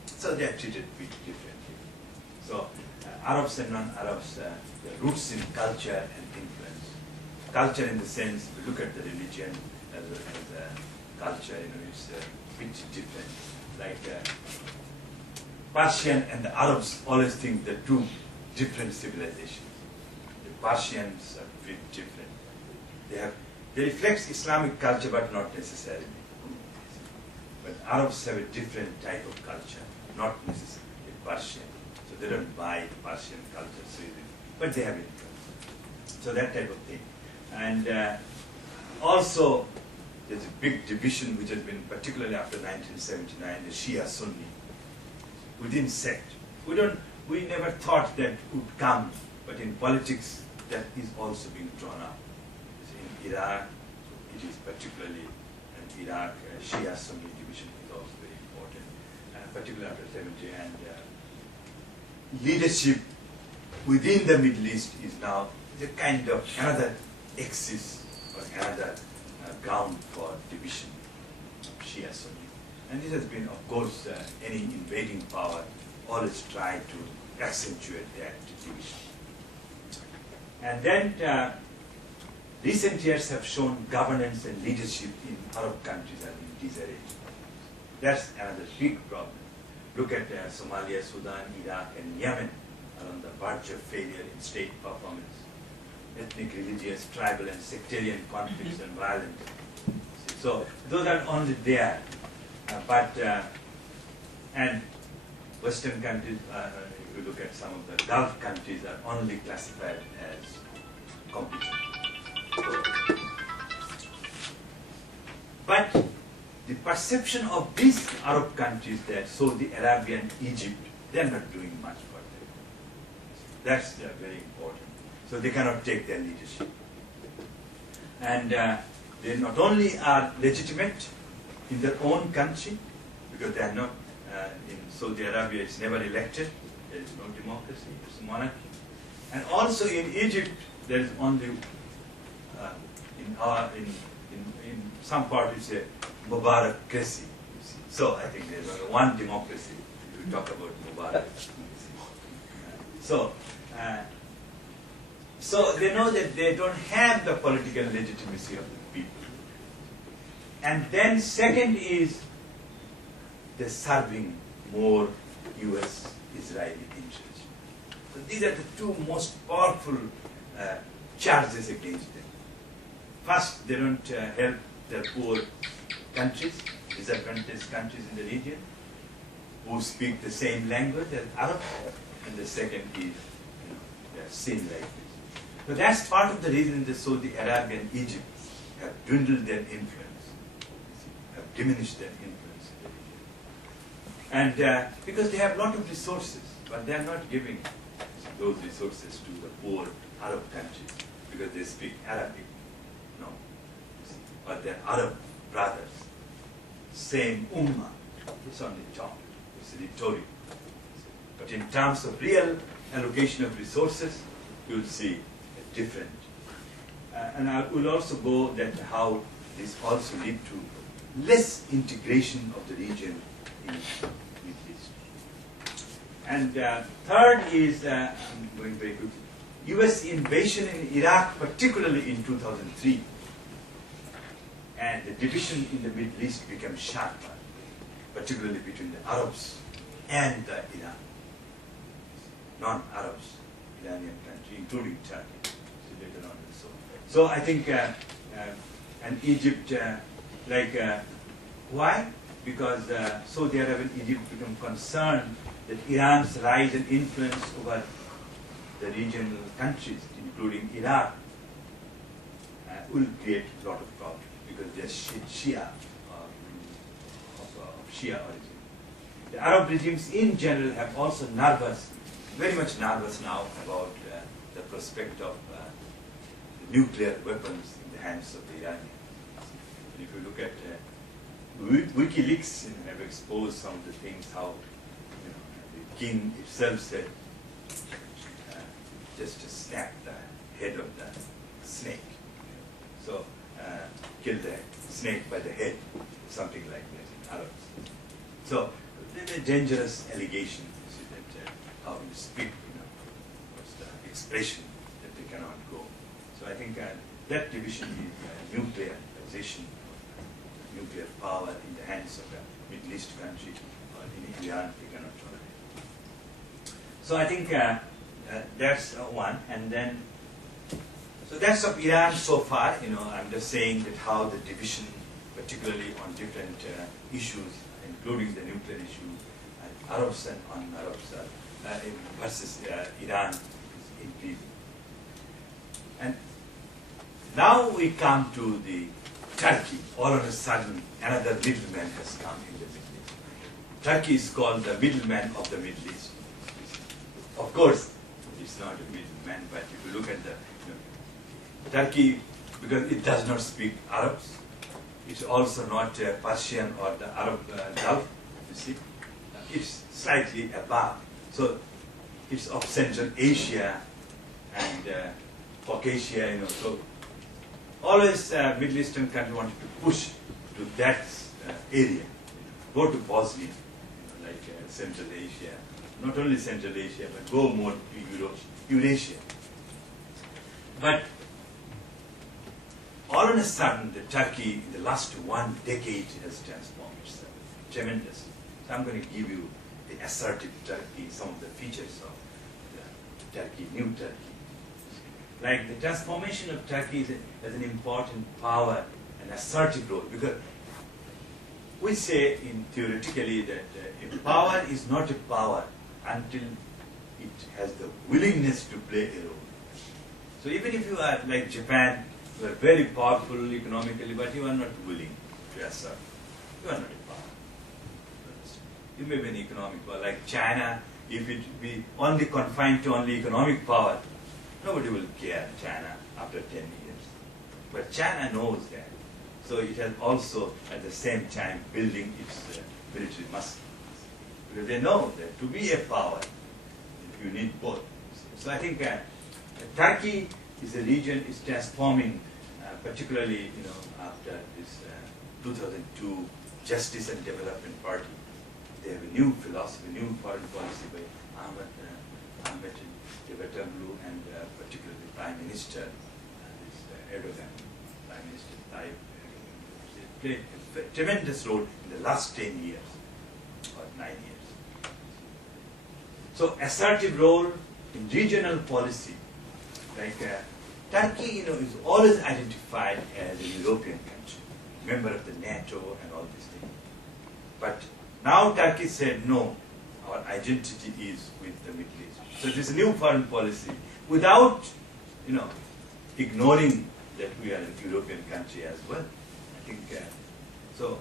So they are treated a bit differently. So Arabs and non-Arabs, their roots in culture and influence. Culture in the sense, if you look at the religion as well as culture, it's a bit different. Like Persian and the Arabs always think they're two different civilizations. The Persians are a bit different. They reflect Islamic culture, but not necessarily. But Arabs have a different type of culture, not necessarily Persian. So they don't buy Persian culture, but they have it. So that type of thing. And also, there's a big division which has been, particularly after 1979, the Shia Sunni, within sect. We never thought that would come, but in politics, that is also being drawn up. In Iraq, it is particularly, and Iraq, Shia Sunni division is also very important, particularly after 70. And leadership within the Middle East is now a kind of another axis or another ground for division of Shia Sunni. And this has been, of course, any invading power always try to accentuate that division. And then recent years have shown governance and leadership in Arab countries are in disarray. That's another big problem. Look at Somalia, Sudan, Iraq, and Yemen are on the verge of failure in state performance. Ethnic, religious, tribal, and sectarian conflicts and violence. So those are only there. And Western countries, if you look at some of the Gulf countries, are only classified as competent. But the perception of these Arab countries, that Saudi Arabia and Egypt, they're not doing much for them. That's very important. So they cannot take their leadership. And they not only are legitimate in their own country, because they are not, in Saudi Arabia it's never elected, there is no democracy, it's a monarchy. And also in Egypt, there is only, in some part it's a Mubarakcracy. So I think there's only one democracy if you talk about Mubarak. So they know that they don't have the political legitimacy of the people. And then second is they're serving more US-Israeli interests. So these are the two most powerful charges against them. First, they don't help their poor countries, disadvantaged countries in the region, who speak the same language as Arab. And the second is their sin like this. So that's part of the reason the Saudi Arabia and Egypt have dwindled their influence, have diminished their influence in the region. And because they have a lot of resources, but they are not giving those resources to the poor Arab countries because they speak Arabic. No. But they're Arab brothers. Same ummah. It's on the top. It's rhetoric. But in terms of real allocation of resources, you will see a different. And I will also go that how this also lead to less integration of the region in the Middle East. And third is, I'm going very quickly, US invasion in Iraq, particularly in 2003. And the division in the Middle East became sharper, particularly between the Arabs and the Iran. Non-Arabs, Iranian country, including Turkey. So later on and so on. So I think, and Egypt, why? Because Saudi Arabia and Egypt become concerned that Iran's rise and influence over the regional countries, including Iraq, will create a lot of problems because they're Shia, of Shia origin. The Arab regimes in general have also nervous, very much nervous now about the prospect of nuclear weapons in the hands of the Iranians. And if you look at WikiLeaks, have exposed some of the things how the king himself said, just to snap the head of the snake. So kill the snake by the head, something like that in Arabs. So a dangerous allegation is that how you speak, what's the expression that they cannot go. So I think that division is nuclearization, nuclear power in the hands of a Middle East country or in Iran, they cannot tolerate. So I think that's one, and then, so that's of Iran so far. I'm just saying that how the division, particularly on different issues, including the nuclear issue, Arabs and non-Arabs versus Iran is increasing. And now we come to the Turkey. All of a sudden, another middleman has come in the Middle East. Turkey is called the middleman of the Middle East. Of course, it's not a middleman, but if you look at the Turkey, because it does not speak Arabs, it's also not Persian or the Arab Gulf, you see. It's slightly above. So it's of Central Asia and Caucasia, So always Middle Eastern country wanted to push to that area. Go to Bosnia, like Central Asia. Not only Central Asia, but go more to Eurasia. But all of a sudden, the Turkey in the last 1 decade has transformed itself tremendously. So I'm going to give you the assertive Turkey, some of the features of the Turkey, new Turkey. Like the transformation of Turkey has an important power and assertive role, because we say theoretically that a power is not a power until it has the willingness to play a role. So even if you are like Japan, you are very powerful economically, but you are not willing to assert. You are not a power. You may be an economic power. Like China, if it be only confined to only economic power, nobody will care China after 10 years. But China knows that. So it has also at the same time building its military muscle. Because they know that to be a power, you need both. So I think Turkey is a region is transforming, particularly after this 2002 Justice and Development Party. They have a new philosophy, new foreign policy by Ahmed Davutoglu and particularly the Prime Minister, Erdogan, Prime Minister Tayyip. They played a tremendous role in the last 10 years or 9 years. So assertive role in regional policy, like Turkey, is always identified as a European country, member of the NATO and all these things. But now Turkey said, no, our identity is with the Middle East. So this new foreign policy, without, ignoring that we are a European country as well. I think so.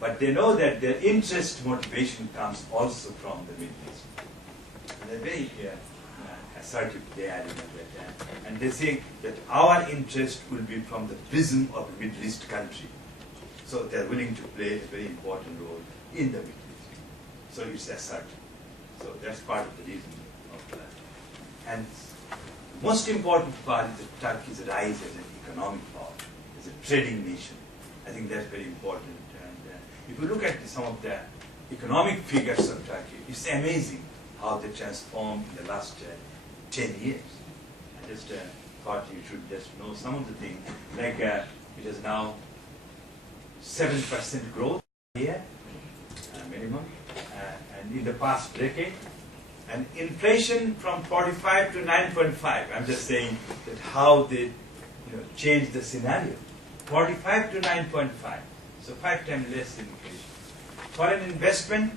But they know that their interest motivation comes also from the Middle East. And they're very assertive there, and they say that our interest will be from the prism of a Middle East country. So they're willing to play a very important role in the Middle East. So it's assertive. So that's part of the reason of that. And most important part is that Turkey's rise as an economic power, as a trading nation. I think that's very important. And if you look at some of the economic figures of Turkey, it's amazing how they transformed in the last 10 years. I just thought you should just know some of the things. Like it is now 7% growth a year, minimum, and in the past decade. And inflation from 45 to 9.5. I'm just saying that how they changed the scenario. 45 to 9.5. So 5 times less inflation. Foreign investment,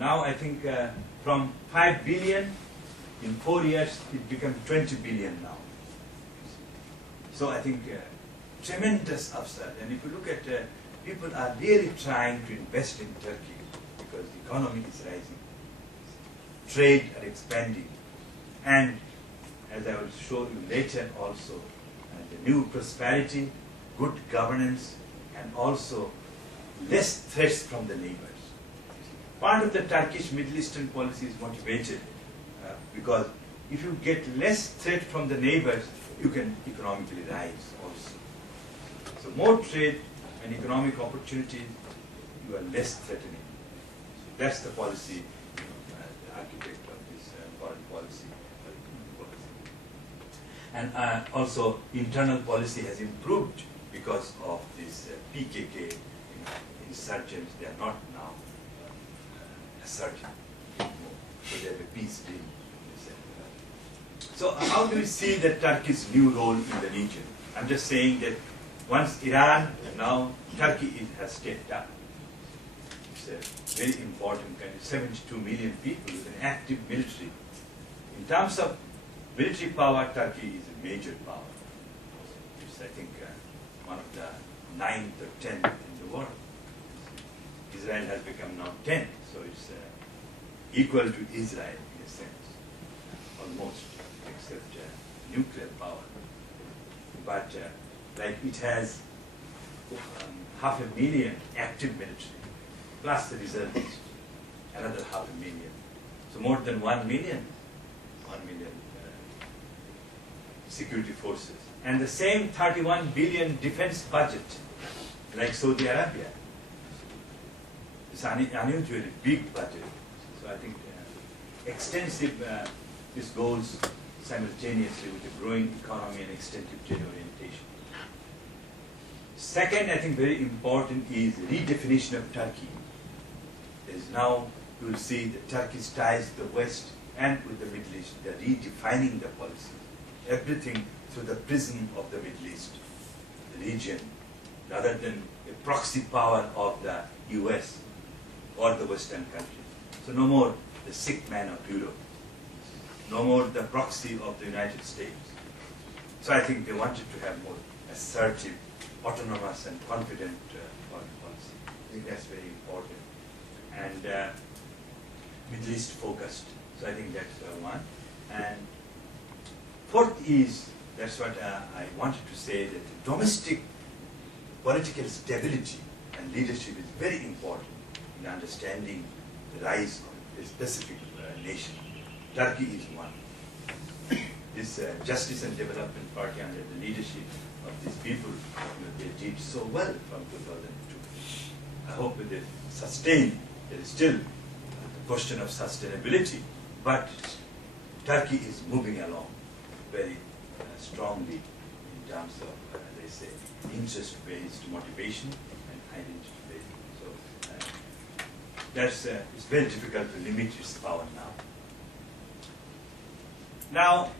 now I think from 5 billion, in 4 years it became 20 billion now. So I think tremendous upside. And if you look at, people are really trying to invest in Turkey because the economy is rising. Trade are expanding. And as I will show you later also, the new prosperity, good governance, and also less threats from the neighbors. Part of the Turkish Middle Eastern policy is motivated because if you get less threat from the neighbors, you can economically rise also. So more trade and economic opportunities, you are less threatening. So that's the policy, the architect of this foreign policy. And also internal policy has improved because of this PKK insurgents. They are not now asserting anymore. So they have a peace deal. So how do we see that Turkey's new role in the region? I'm just saying that once Iran, now Turkey has stepped up. It's a very important country, 72 million people with an active military. In terms of military power, Turkey is a major power. It's, I think, one of the 9th or 10th in the world. Israel has become now 10th, so it's equal to Israel in a sense, almost, except nuclear power. But like it has 500,000 active military, plus the reservists, another 500,000. So more than 1 million security forces. And the same 31 billion defense budget, like Saudi Arabia. It's an unusually big budget. So I think extensive, this goes simultaneously with the growing economy and extensive trade orientation. Second, I think very important is redefinition of Turkey. There is now, you will see the Turkey's ties to the West and with the Middle East. They are redefining the policy. Everything through the prism of the Middle East, the region, rather than a proxy power of the US or the Western countries. So no more the sick man of Europe, no more the proxy of the United States. So I think they wanted to have more assertive, autonomous and confident foreign policy. I think that's very important. And Middle East focused. So I think that's one. And fourth is, that's what I wanted to say, that the domestic political stability and leadership is very important in understanding the rise of a specific nation. Turkey is one. This Justice and Development Party under the leadership of these people, they did so well from 2002. I hope that they sustain. There is still the question of sustainability, but Turkey is moving along very strongly in terms of, they say, interest-based motivation and identity-based. So that's it's very difficult to limit its power now. Now,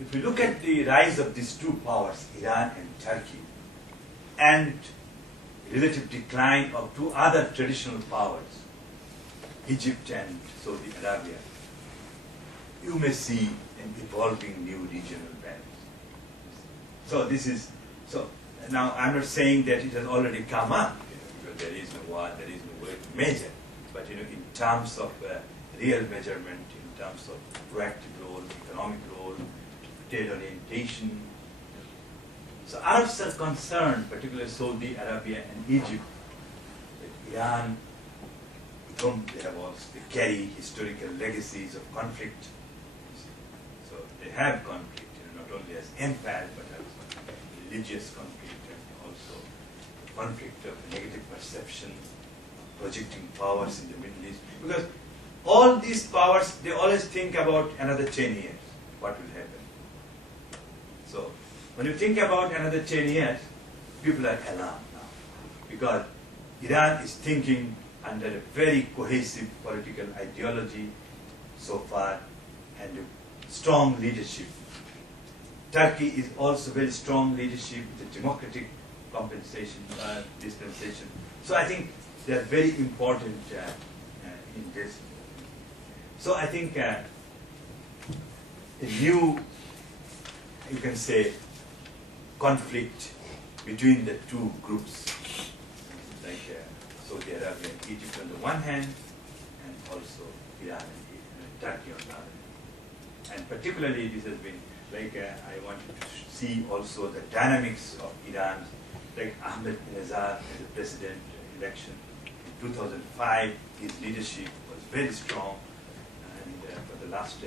if we look at the rise of these two powers, Iran and Turkey, and relative decline of two other traditional powers, Egypt and Saudi Arabia, you may see an evolving new regional balance. So this is, so now I'm not saying that it has already come up, because there is no war, there is no way to measure, but in terms of real measurement, in terms of proactive role, economic role, trade orientation. So Arabs are concerned, particularly Saudi Arabia and Egypt, that Iran, they have also, they carry historical legacies of conflict. So they have conflict, not only as empire, but also religious conflict and also conflict of negative perception, projecting powers in the Middle East. Because all these powers, they always think about another 10 years, what will happen. So when you think about another 10 years, people are alarmed now. Because Iran is thinking under a very cohesive political ideology so far and strong leadership. Turkey is also very strong leadership, the democratic dispensation. So I think they are very important in this. So I think a new, you can say, conflict between the two groups, like Saudi Arabia and Egypt on the one hand, and also Iran and Turkey on the other hand. And particularly this has been, like I wanted to see also the dynamics of Iran, like Ahmadinejad as a president election. In 2005, his leadership was very strong, and for the last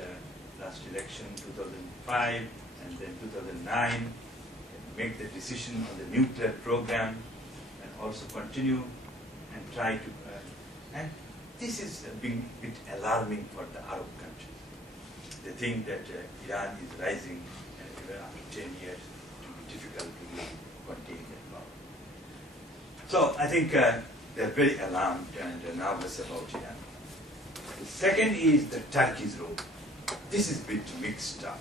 election, 2005, and then 2009, make the decision on the nuclear program, and also continue and try to, and this is being a bit alarming for the Arab countries. They think that Iran is rising, and even after 10 years, it will be difficult to contain that power. So I think they're very alarmed and nervous about Iran. The second is the Turkey's role. This is a bit mixed up.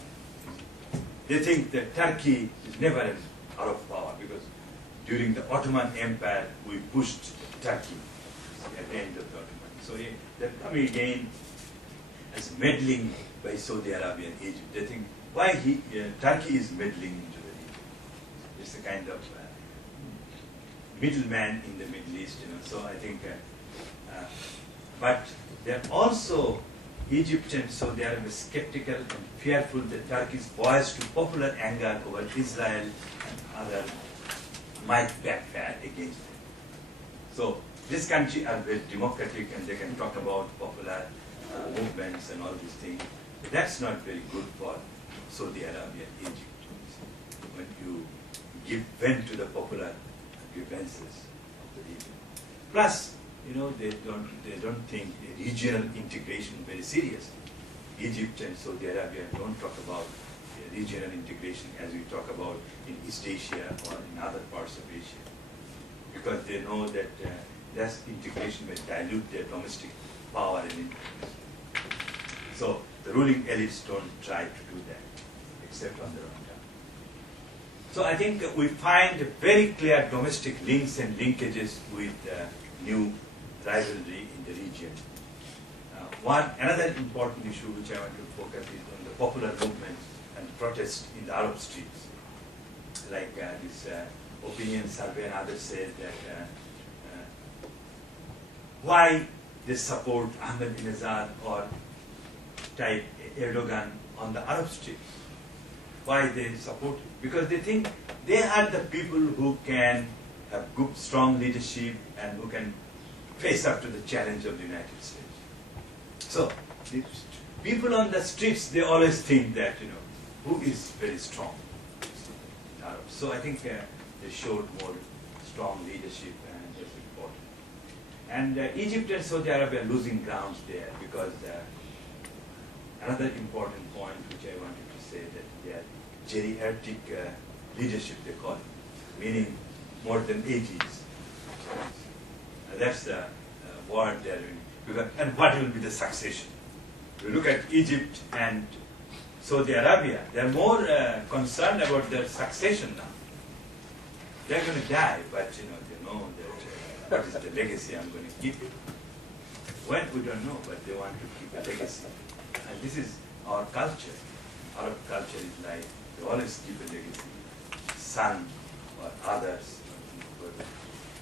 They think that Turkey is never an Arab power because during the Ottoman Empire we pushed Turkey at the end of the Ottoman. So they're coming again as meddling by Saudi Arabia and Egypt. They think why Turkey is meddling into the region. It's a kind of middleman in the Middle East, So I think, but they're also Egypt and Saudi Arabia skeptical and fearful that Turkey's voice to popular anger over Israel and other might backfire against them. So this country are very democratic and they can talk about popular movements and all these things. But that's not very good for Saudi Arabia and Egypt. When you give vent to the popular grievances of the region. Plus, they don't think regional integration very serious. Egypt and Saudi Arabia don't talk about regional integration as we talk about in East Asia or in other parts of Asia, because they know that that integration will dilute their domestic power and influence. So the ruling elites don't try to do that, except on their own time. So I think we find very clear domestic links and linkages with new rivalry in the region. Another important issue which I want to focus is on the popular movements and protests in the Arab streets. Like this opinion survey and others said that why they support Ahmadinejad or type Erdogan on the Arab streets. Why they support it? Because they think they are the people who can have good, strong leadership and who can face up to the challenge of the United States. So, the people on the streets, they always think that, who is very strong? Arabs. So I think they showed more strong leadership and that's important. And Egypt and Saudi Arabia are losing grounds there because another important point which I wanted to say that they are geriatric leadership, they call it, meaning more than 80s. That's the word they're doing. And what will be the succession? We look at Egypt and Saudi Arabia, they're more concerned about their succession now. They're going to die, but they know that what is the legacy I'm going to keep. When, we don't know, but they want to keep a legacy. And this is our culture. Arab culture is like, they always keep a legacy. Son or others.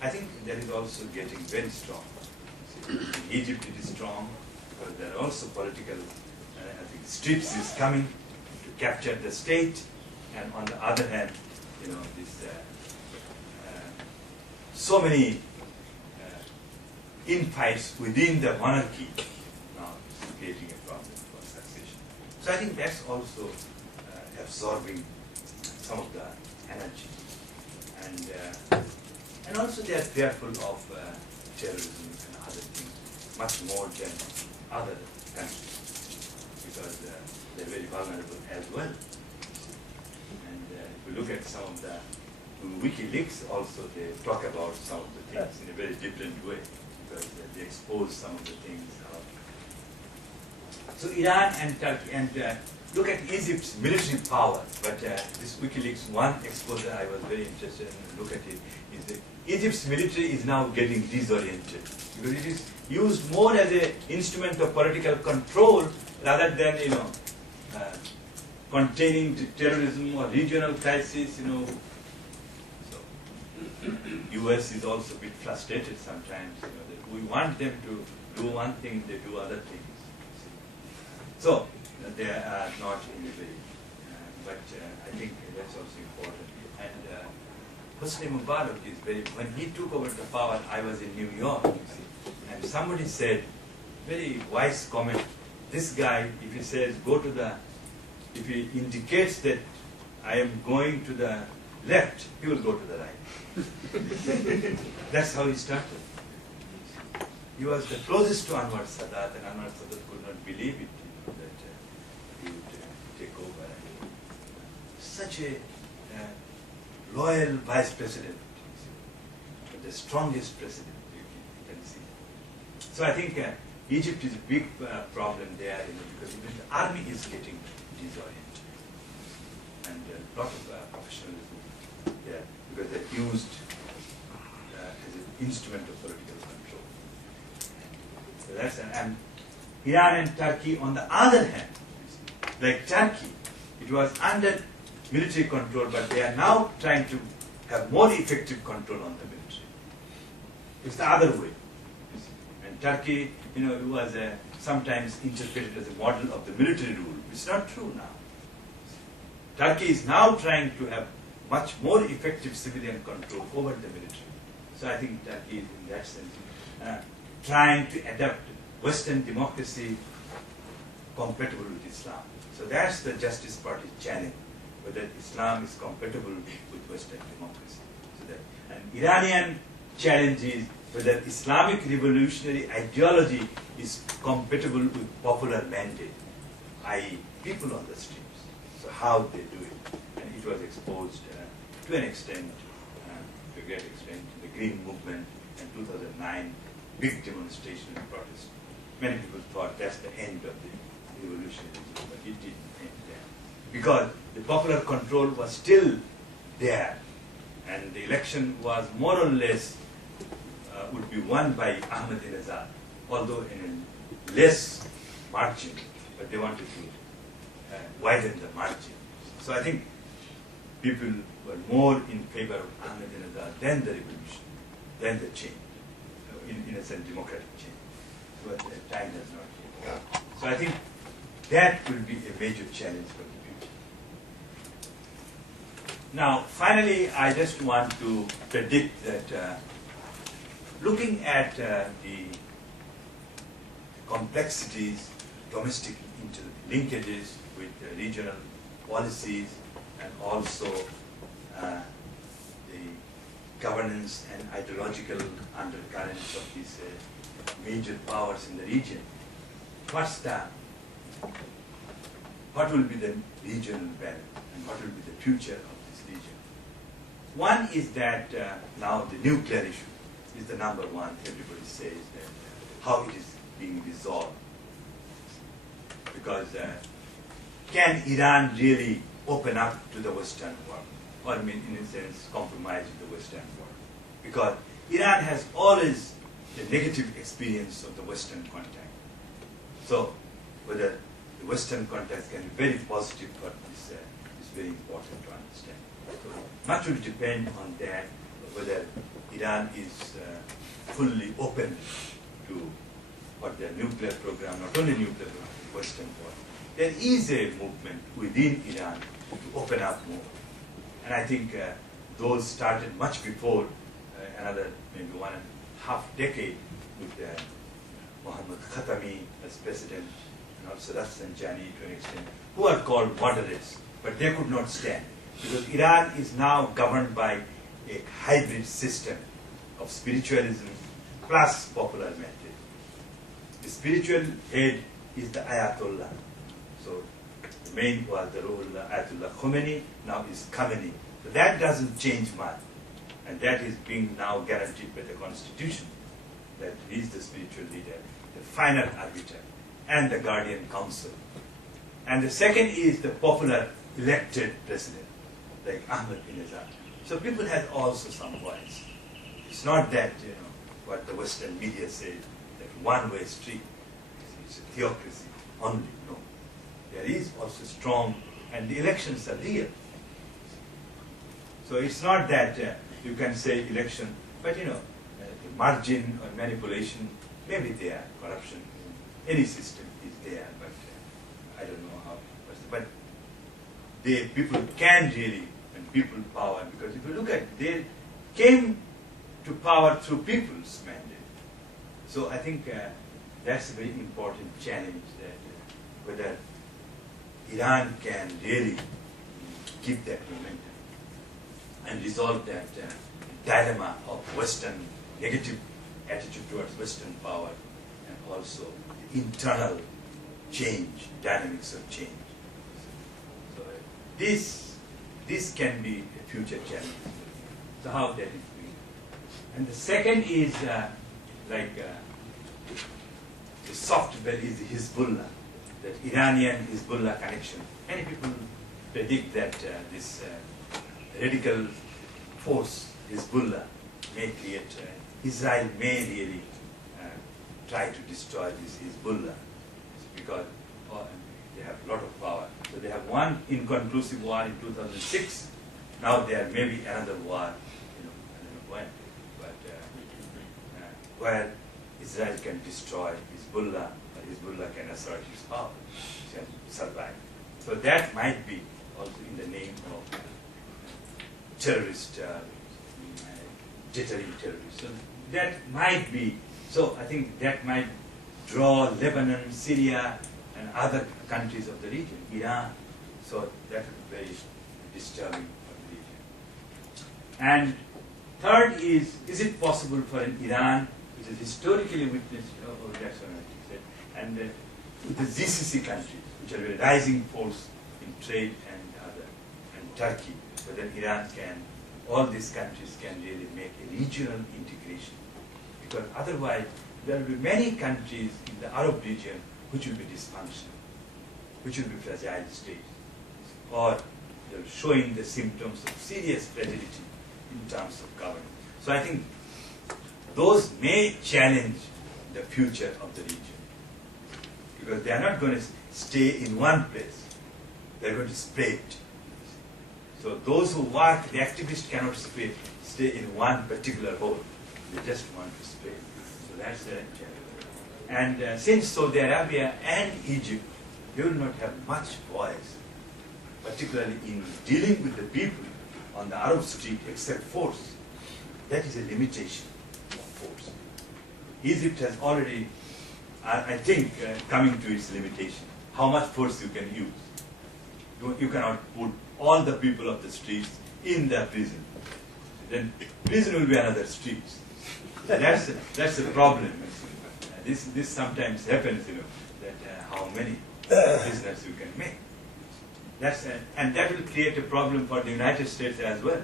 I think that is also getting very strong. In Egypt it is strong, but there are also political, I think strips is coming to capture the state, and on the other hand, this so many infights within the monarchy now is creating a problem for succession. So I think that's also absorbing some of the energy. And also they are fearful of terrorism and other things much more than other countries because they're very vulnerable as well. And if you look at some of the WikiLeaks also, they talk about some of the things in a very different way because they expose some of the things. So Iran and Turkey, and look at Egypt's military power, but this WikiLeaks one exposure I was very interested in, look at it, is that Egypt's military is now getting disoriented because it is used more as an instrument of political control rather than, containing terrorism or regional crisis, So, US is also a bit frustrated sometimes, that we want them to do one thing, they do other things. So, they are not in the way, but I think that's also important. And Hosni Mubarak is very, when he took over the power, I was in New York, and somebody said, very wise comment, this guy, if he says, if he indicates that I am going to the left, he will go to the right. That's how he started. He was the closest to Anwar Sadat, and Anwar Sadat could not believe it, that he would take over. Such a loyal vice president, the strongest president you can see. So I think Egypt is a big problem there, because even the army is getting disoriented, and a lot of professionalism there because they're used as an instrument of political control. So that's and Iran and Turkey, on the other hand, like Turkey, it was under military control, but they are now trying to have more effective control on the military. It's the other way. And Turkey, it was sometimes interpreted as a model of the military rule. It's not true now. Turkey is now trying to have much more effective civilian control over the military. So I think Turkey is, in that sense, trying to adapt Western democracy compatible with Islam. So that's the Justice Party's challenge, whether Islam is compatible with Western democracy. So that, and Iranian challenge is whether Islamic revolutionary ideology is compatible with popular mandate, i.e. people on the streets. So how they do it. And it was exposed to an extent, to a great extent, in the Green Movement in 2009, big demonstration and protest. Many people thought that's the end of the revolutionary movement, but it didn't end there. Because the popular control was still there, and the election was more or less would be won by Ahmadinejad, although in a less margin, but they wanted to widen the margin. So I think people were more in favor of Ahmadinejad than the revolution, than the change, in a sense, democratic change. But the time has not yet come. So I think that will be a major challenge for the future. Now, finally, I just want to predict that looking at the complexities, domestic linkages with regional policies, and also the governance and ideological undercurrents of these major powers in the region, what will be the regional balance, and what will be the future of this region? One is that now the nuclear issue is the number one. Everybody says that how it is being resolved. Because can Iran really open up to the Western world? Or in a sense, compromise with the Western world? Because Iran has always a negative experience of the Western contact. So whether the Western contact can be very positive for this is very important to understand. So much will depend on that, whether Iran is fully open to what their nuclear program, not only nuclear program, the Western world. There is a movement within Iran to open up more. And I think those started much before, another maybe 1.5 decades with Muhammad Khatami as president, and also Rafsanjani to an extent, who are called moderates, but they could not stand. Because Iran is now governed by a hybrid system of spiritualism plus popular method. The spiritual head is the Ayatollah. So the main was the Ruhollah Ayatollah Khomeini, now is Khamenei. So that doesn't change much. And that is being now guaranteed by the constitution, that he is the spiritual leader, the final arbiter, and the guardian council. And the second is the popular elected president, like Ahmadinejad. So people have also some voice. It's not that, what the Western media say, that one-way street, it's a theocracy only. No. There is also strong, and the elections are real. So it's not that you can say election, but the margin or manipulation, maybe there, corruption, any system is there, but I don't know how. But people can really, and people power, because if you look at, they came to power through people's mandate. So I think that's a very important challenge, that whether Iran can really keep that momentum and resolve that dilemma of Western negative attitude towards Western power, and also the internal change, dynamics of change. So this can be a future challenge. So how that is doing. And the second is the soft bell is the Hezbollah, that Iranian Hezbollah connection. Many people predict that this radical force, Hezbollah, may create, Israel may really try to destroy this Hezbollah, because they have a lot of power. So they have one inconclusive war in 2006. Now there may be another war, I don't know when, but where Israel can destroy Hezbollah, or Hezbollah can assert its power, can survive. So that might be also in the name of terrorist, deterring terrorism. That might be, so I think that might draw Lebanon, Syria, and other countries of the region, Iran. So that would be very disturbing for the region. And third is it possible for an Iran, which is historically witnessed, that's what I said, and the GCC countries, which are a rising force in trade and other, and Turkey, whether Iran can, all these countries can really make a regional integration. Because otherwise, there will be many countries in the Arab region which will be dysfunctional, which will be fragile states, or they're showing the symptoms of serious fragility in terms of government. So I think those may challenge the future of the region, because they are not going to stay in one place, they're going to spread. So those who work, the activists cannot stay in one particular hole, they just want to spread. So that's the challenge. And since Saudi Arabia and Egypt, they will not have much voice, particularly in dealing with the people on the Arab street, except force. That is a limitation of force. Egypt has already, I think, coming to its limitation. How much force you can use? You cannot put all the people of the streets in the prison. Then prison will be another street. That's the problem. This sometimes happens, that how many prisoners you can make. And that will create a problem for the United States as well.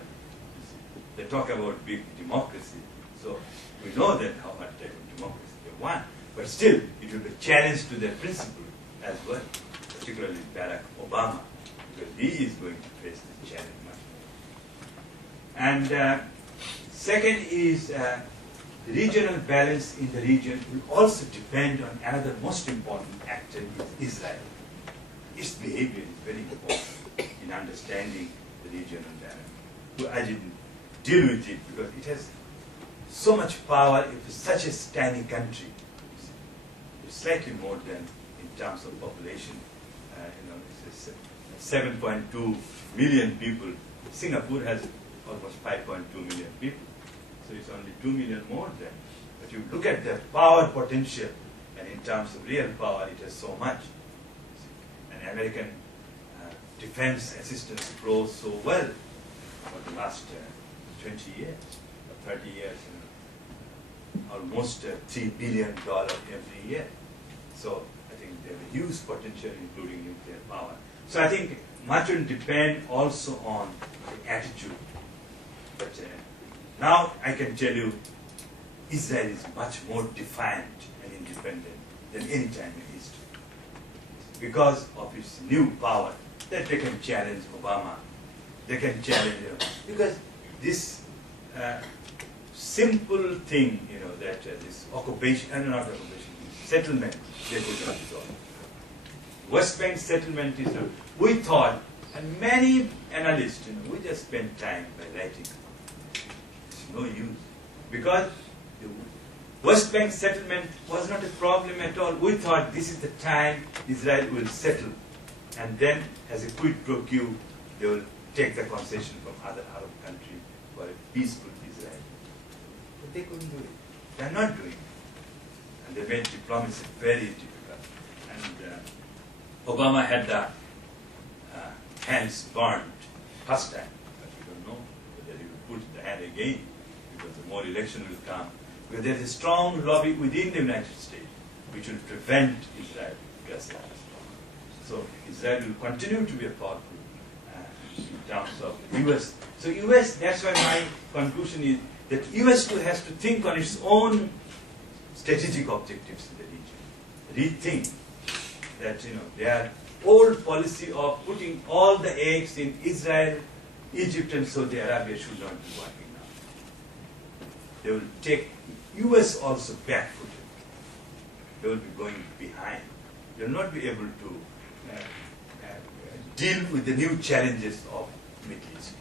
They talk about big democracy. So we know that how much type of democracy they want. But still, it will be a challenge to their principle as well, particularly Barack Obama, because he is going to face this challenge much more. And second is the regional balance in the region will also depend on another most important actor, is Israel. Its behavior is very important in understanding the regional dynamic. I didn't deal with it because it has so much power. It's such a tiny country. It's slightly more than in terms of population. It's 7.2 million people. Singapore has almost 5.2 million people. So it's only 2 million more than But you look at the power potential, and in terms of real power, it has so much. And American defense assistance grows so well for the last 20 years, or 30 years, almost $3 billion every year. So I think they have a huge potential, including nuclear power. So I think much will depend also on the attitude. But now I can tell you, Israel is much more defiant and independent than any time in history, because of its new power that they can challenge Obama. They can challenge, because this simple thing, that this occupation, not occupation, settlement, they could not resolve. West Bank settlement is, we thought, and many analysts, we just spend time by writing. It's no use. Because the West Bank settlement was not a problem at all. We thought this is the time Israel will settle. And then, as a quid pro quo, they will take the concession from other Arab countries for a peaceful Israel. But they couldn't do it. They are not doing it. And they made diplomacy very difficult. And Obama had the hands burned first time, but we don't know whether he will put the hand again, because the more election will come. Because there is a strong lobby within the United States which will prevent Israel getting so Israel will continue to be a powerful in terms of US. So US, that's why my conclusion is that US too has to think on its own strategic objectives in the region. Rethink that their old policy of putting all the eggs in Israel, Egypt, and Saudi Arabia should not be working now. They will take US also barefooted. They will be going behind. They will not be able to deal with the new challenges of Middle East.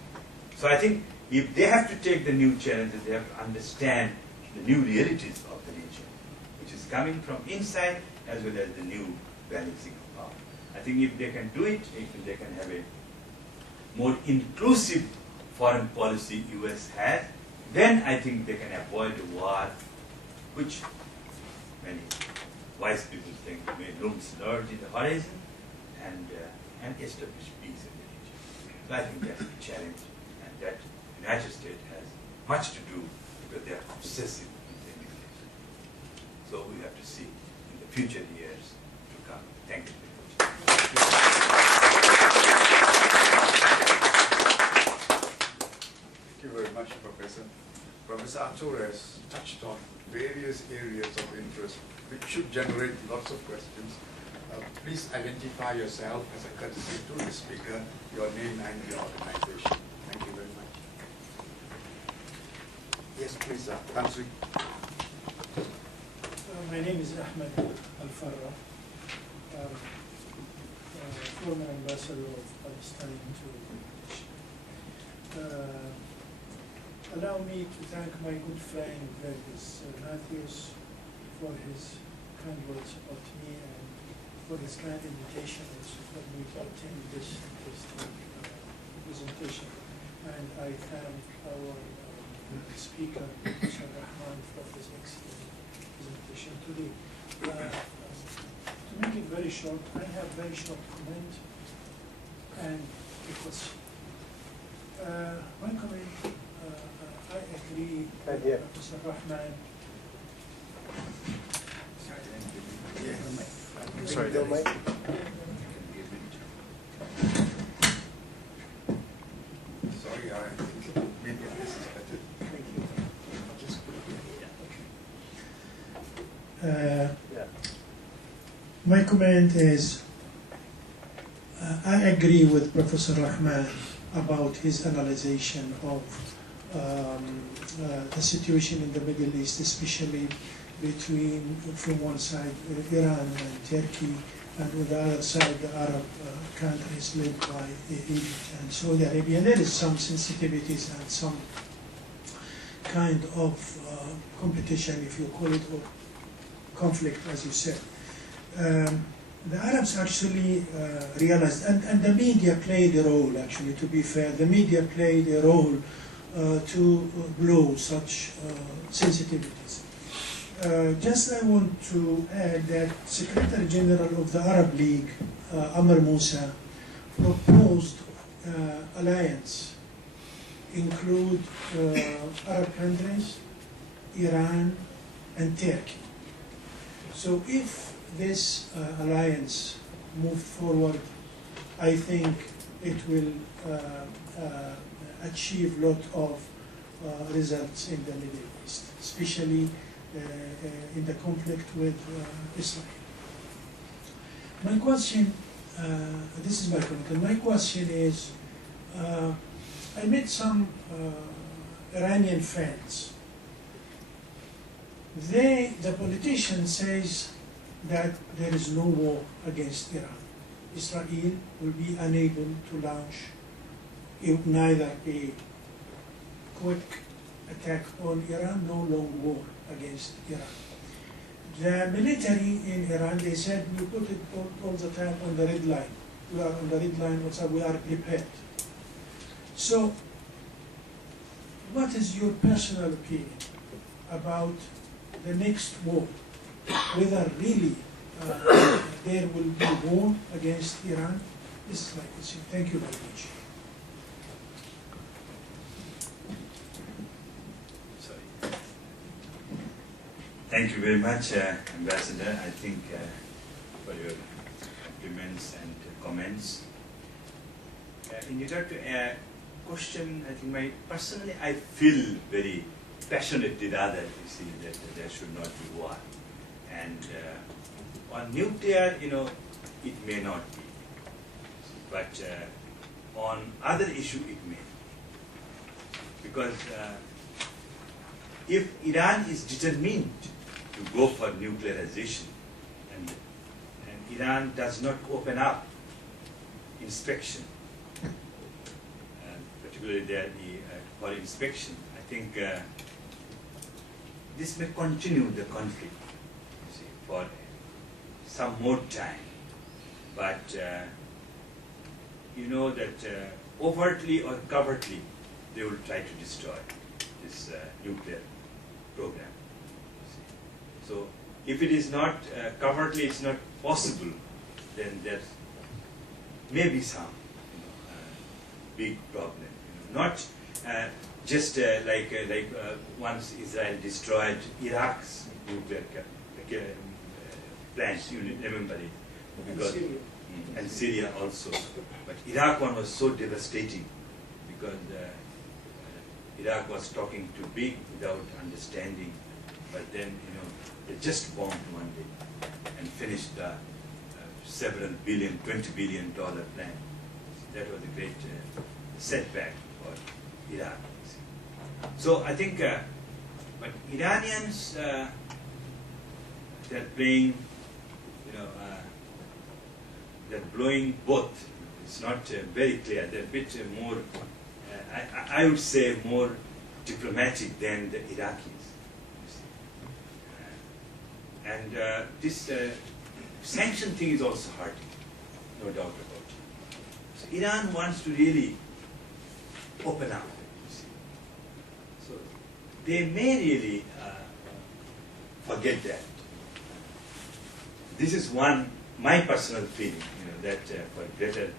So I think if they have to take the new challenges, they have to understand the new realities of the region, which is coming from inside as well as the new balancing of power. I think if they can do it, if they can have a more inclusive foreign policy US has, then I think they can avoid a war, which many wise people think may loom large in the horizon, and establish peace in the region. So I think that's the challenge, and that the United States has much to do because they are obsessive in the Middle East. So we have to see in the future years to come. Thank you very much. Thank you very much, Professor. Professor Ataur has touched on various areas of interest which should generate lots of questions. Please identify yourself as a courtesy to the speaker, your name and your organization. Thank you very much. Yes, please, Tansri. My name is Rahman Al-Farra, former ambassador of Palestine to allow me to thank my good friend Verdes Matthews for his kind words about me and for his kind invitation also for me to attend this presentation. And I thank our speaker, Professor Rahman, for his excellent presentation today. To make it very short, I have very short comment and a question. My comment, I agree with Professor Rahman. Sorry, Sorry, I think maybe this is better. Thank you. I'll just put it here. My comment is, I agree with Professor Rahman about his analysis of the situation in the Middle East, especially between, from one side, Iran and Turkey, and on the other side, the Arab countries led by Egypt and Saudi Arabia. And there is some sensitivities and some kind of competition, if you call it, or conflict, as you said. The Arabs actually realized, and the media played a role, actually, to be fair. The media played a role to blow such sensitivities. Just I want to add that Secretary General of the Arab League, Amr Musa, proposed alliance include Arab countries, Iran, and Turkey. So if this alliance moved forward, I think it will achieve a lot of results in the Middle East, especially in the conflict with Israel. My question, this is my comment. My question is, I met some Iranian friends. The politician says that there is no war against Iran. Israel will be unable to launch neither a quick attack on Iran, no long war against Iran. The military in Iran, they said, we put it all the time on the red line. We are on the red line, we are prepared. So, what is your personal opinion about the next war? Whether really there will be war against Iran? This is my question. Thank you very much. Thank you very much, Ambassador, I think, for your compliments and comments. In regard to a question, I think personally, I feel very passionately rather, you see, that there should not be war. And on nuclear, it may not be. But on other issue, it may. Because if Iran is determined to go for nuclearization, and Iran does not open up inspection, particularly there for inspection, I think this may continue the conflict, you see, for some more time. But you know that overtly or covertly, they will try to destroy this nuclear program. So if it is not covertly, it's not possible, then there may be some big problem. Not just like once Israel destroyed Iraq's nuclear plants, you remember it, because and Syria also. But Iraq one was so devastating because Iraq was talking too big without understanding. But then, they just bombed one day and finished the several billion, $20 billion plan. That was a great setback for Iraq. So I think, but Iranians, they're playing, they're blowing both. It's not very clear. They're a bit more, I would say, more diplomatic than the Iraqis. And this sanction thing is also hurting, no doubt about it. So Iran wants to really open up. You see. So they may really forget that. This is my personal feeling, that for greater,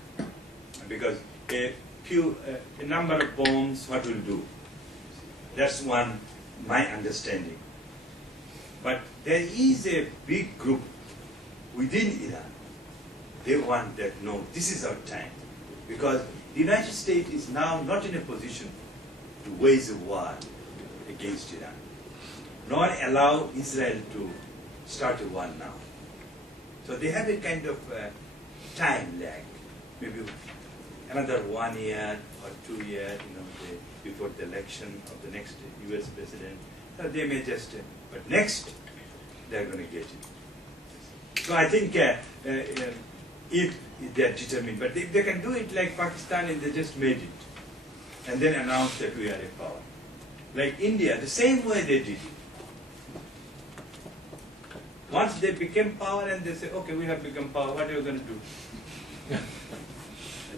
because a number of bombs, what will do? That's my understanding. But there is a big group within Iran. They want that, no, this is our time. Because the United States is now not in a position to wage a war against Iran, nor allow Israel to start a war now. So they have a kind of time lag, maybe another 1 year or 2 years, before the election of the next US president. So they may just, but next, they're going to get it. So I think if they're determined, but if they can do it like Pakistan, and they just made it, and then announced that we are a power. Like India, the same way they did it. Once they became power and they say, okay, we have become power, what are you going to do?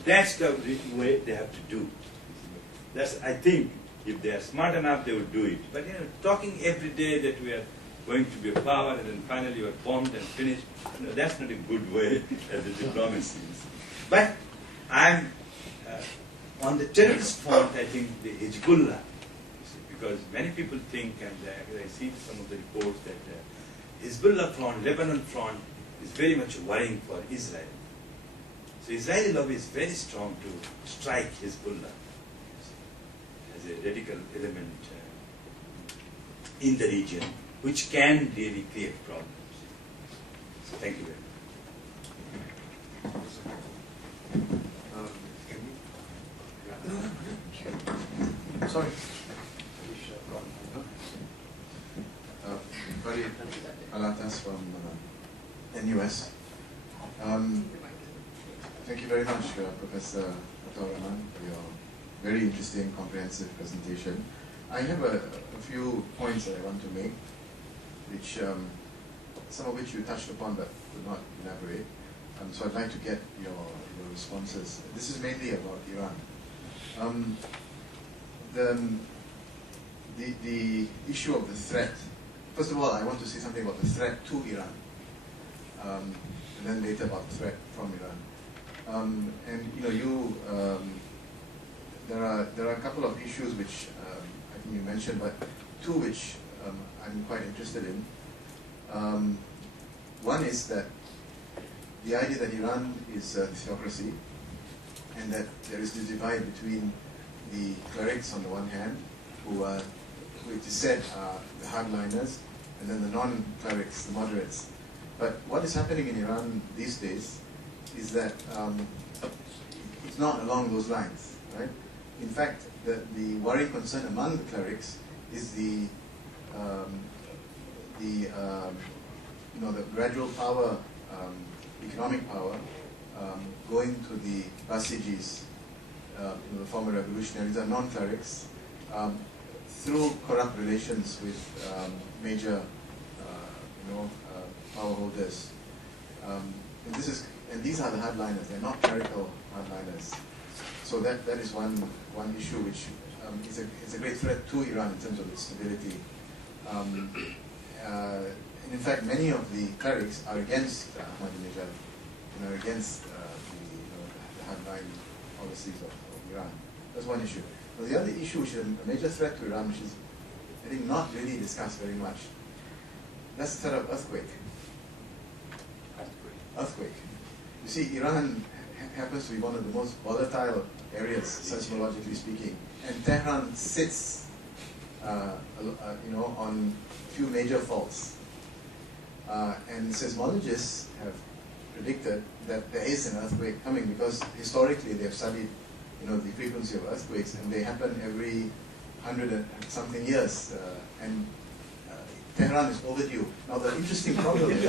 That's the way they have to do. I think, if they are smart enough, they will do it. But talking every day that we are going to be a power, and then finally you are bombed and finished. No, that's not a good way as a diplomacy is. But I'm on the terrorist front, I think the Hezbollah, because many people think, and I see some of the reports that Hezbollah front, Lebanon front, is very much worrying for Israel. So Israeli lobby is very strong to strike Hezbollah as a radical element in the region, which can really create problems. So thank you very much. Sorry. Farid Alatas from NUS. Thank you very much, Professor Ataur Rahman, for your very interesting, comprehensive presentation. I have a few points that I want to make, which some of which you touched upon but could not elaborate. So I'd like to get your responses. This is mainly about Iran. The issue of the threat. First of all, I want to say something about the threat to Iran, and then later about the threat from Iran. There are a couple of issues which I think you mentioned, but two which I'm quite interested in. One is that the idea that Iran is a theocracy, and that there is this divide between the clerics on the one hand, who it is said are the hardliners, and then the non-clerics, the moderates. But what is happening in Iran these days is that it's not along those lines, right? In fact, the worrying concern among the clerics is the gradual power, economic power, going to the Basijis, the former revolutionaries, are non-clerics, through corrupt relations with major, power holders. And these are the hardliners. They're not clerical hardliners. So that is one issue which is a great threat to Iran in terms of its stability. And in fact, many of the clerics are against Ahmadinejad and are against the hardline policies of Iran. That's one issue. But the other issue, which is a major threat to Iran, which is, I think, not really discussed very much, that's the threat of earthquake. Earthquake. You see, Iran happens to be one of the most volatile areas, seismologically speaking, and Tehran sits, on a few major faults. And seismologists have predicted that there is an earthquake coming because historically they have studied, the frequency of earthquakes, and they happen every 100 and something years. And Tehran is overdue. Now the interesting problem is,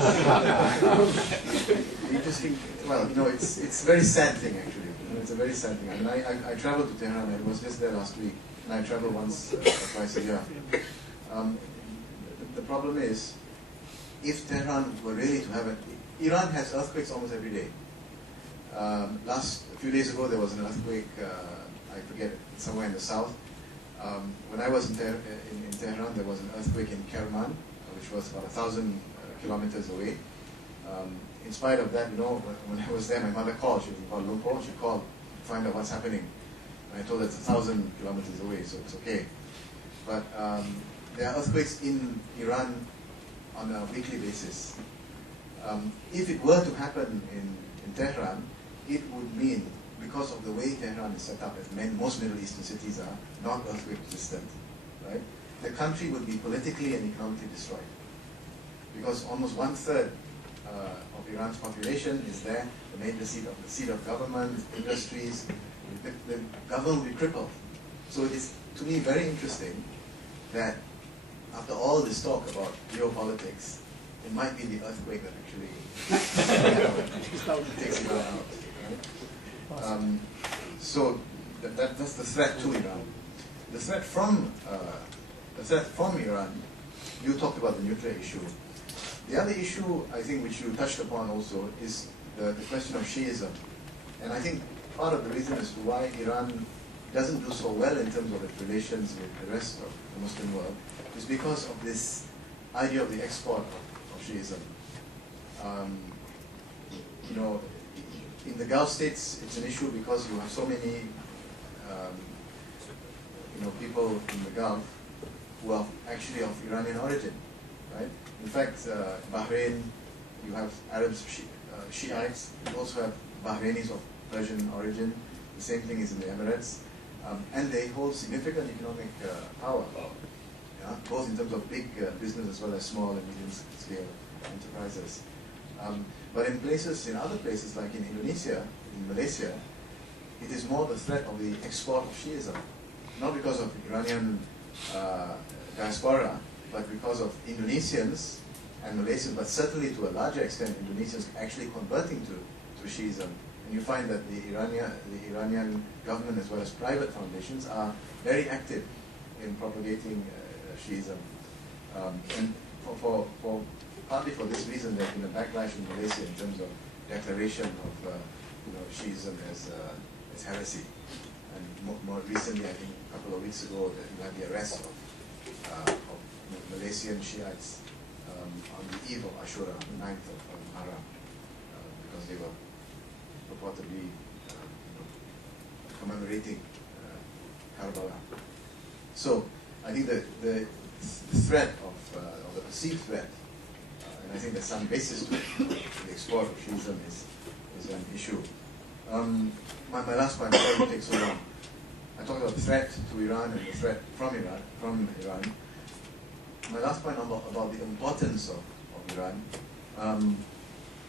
it's a very sad thing actually. It's a very sad thing. I mean, I traveled to Tehran. I was just there last week, and I travel once or twice a year. The problem is, if Tehran were really to have Iran has earthquakes almost every day. A few days ago there was an earthquake, I forget, somewhere in the south. When I was in Tehran, there was an earthquake in Kerman, which was about 1,000 kilometers away. In spite of that, when I was there, my mother called. She was in Kuala Lumpur. She called to find out what's happening. And I told her it's 1,000 kilometers away, so it's okay. But there are earthquakes in Iran on a weekly basis. If it were to happen in Tehran, it would mean, because of the way Tehran is set up, as most Middle Eastern cities are, not earthquake resistant, right? The country would be politically and economically destroyed. Because almost 1/3 of Iran's population is there, the seat of government, industries, the government will be crippled. So it is, to me, very interesting that after all this talk about geopolitics, it might be the earthquake that actually takes Iran out. Right? So that's the threat to Iran. The threat from Iran, you talked about the nuclear issue. The other issue, I think, which you touched upon also, is the question of Shiism. And I think part of the reason as to why Iran doesn't do so well in terms of its relations with the rest of the Muslim world is because of this idea of the export of Shiism. You know, in the Gulf states, it's an issue because you have so many, you know, people in the Gulf who are actually of Iranian origin, right? In fact, Bahrain, you have Arabs, Shiites. You also have Bahrainis of Persian origin. The same thing is in the Emirates, and they hold significant economic power. Yeah, both in terms of big business as well as small and medium-scale enterprises. But in other places like in Indonesia, in Malaysia, it is more the threat of the export of Shiism, not because of Iranian diaspora, but because of Indonesians and Malaysians, but certainly to a larger extent Indonesians actually converting to Shiism. And you find that the Iranian government as well as private foundations are very active in propagating Shiism. And partly for this reason, there has been a backlash in Malaysia in terms of declaration of Shiism as heresy. And more recently, I think a couple of weeks ago, you had the arrest of Malaysian Shiites on the eve of Ashura, the 9th of Muharram, because they were purportedly commemorating Karbala. So I think the threat of the perceived threat, and I think there's some basis to it, the export of Shiism is an issue. My last point, before we take so long, I talked about the threat to Iran and the threat from Iran. My last point about the importance of Iran.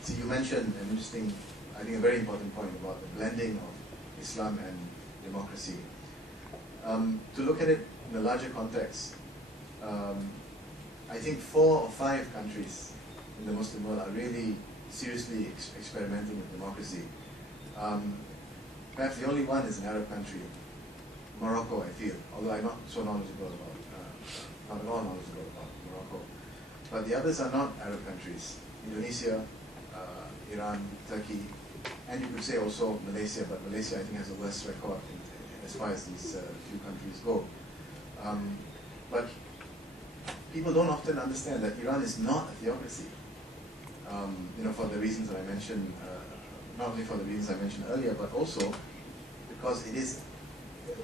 So you mentioned an interesting, I think a very important point about the blending of Islam and democracy. To look at it in a larger context, I think 4 or 5 countries in the Muslim world are really seriously experimenting with democracy. Perhaps the only one is an Arab country, Morocco, I feel, although I'm not so knowledgeable about, not at all knowledgeable about Morocco. But the others are not Arab countries, Indonesia, Iran, Turkey, and you could say also Malaysia, but Malaysia I think has a worse record as far as these few countries go. But people don't often understand that Iran is not a theocracy. For the reasons that I mentioned, not only for the reasons I mentioned earlier, but also because it is,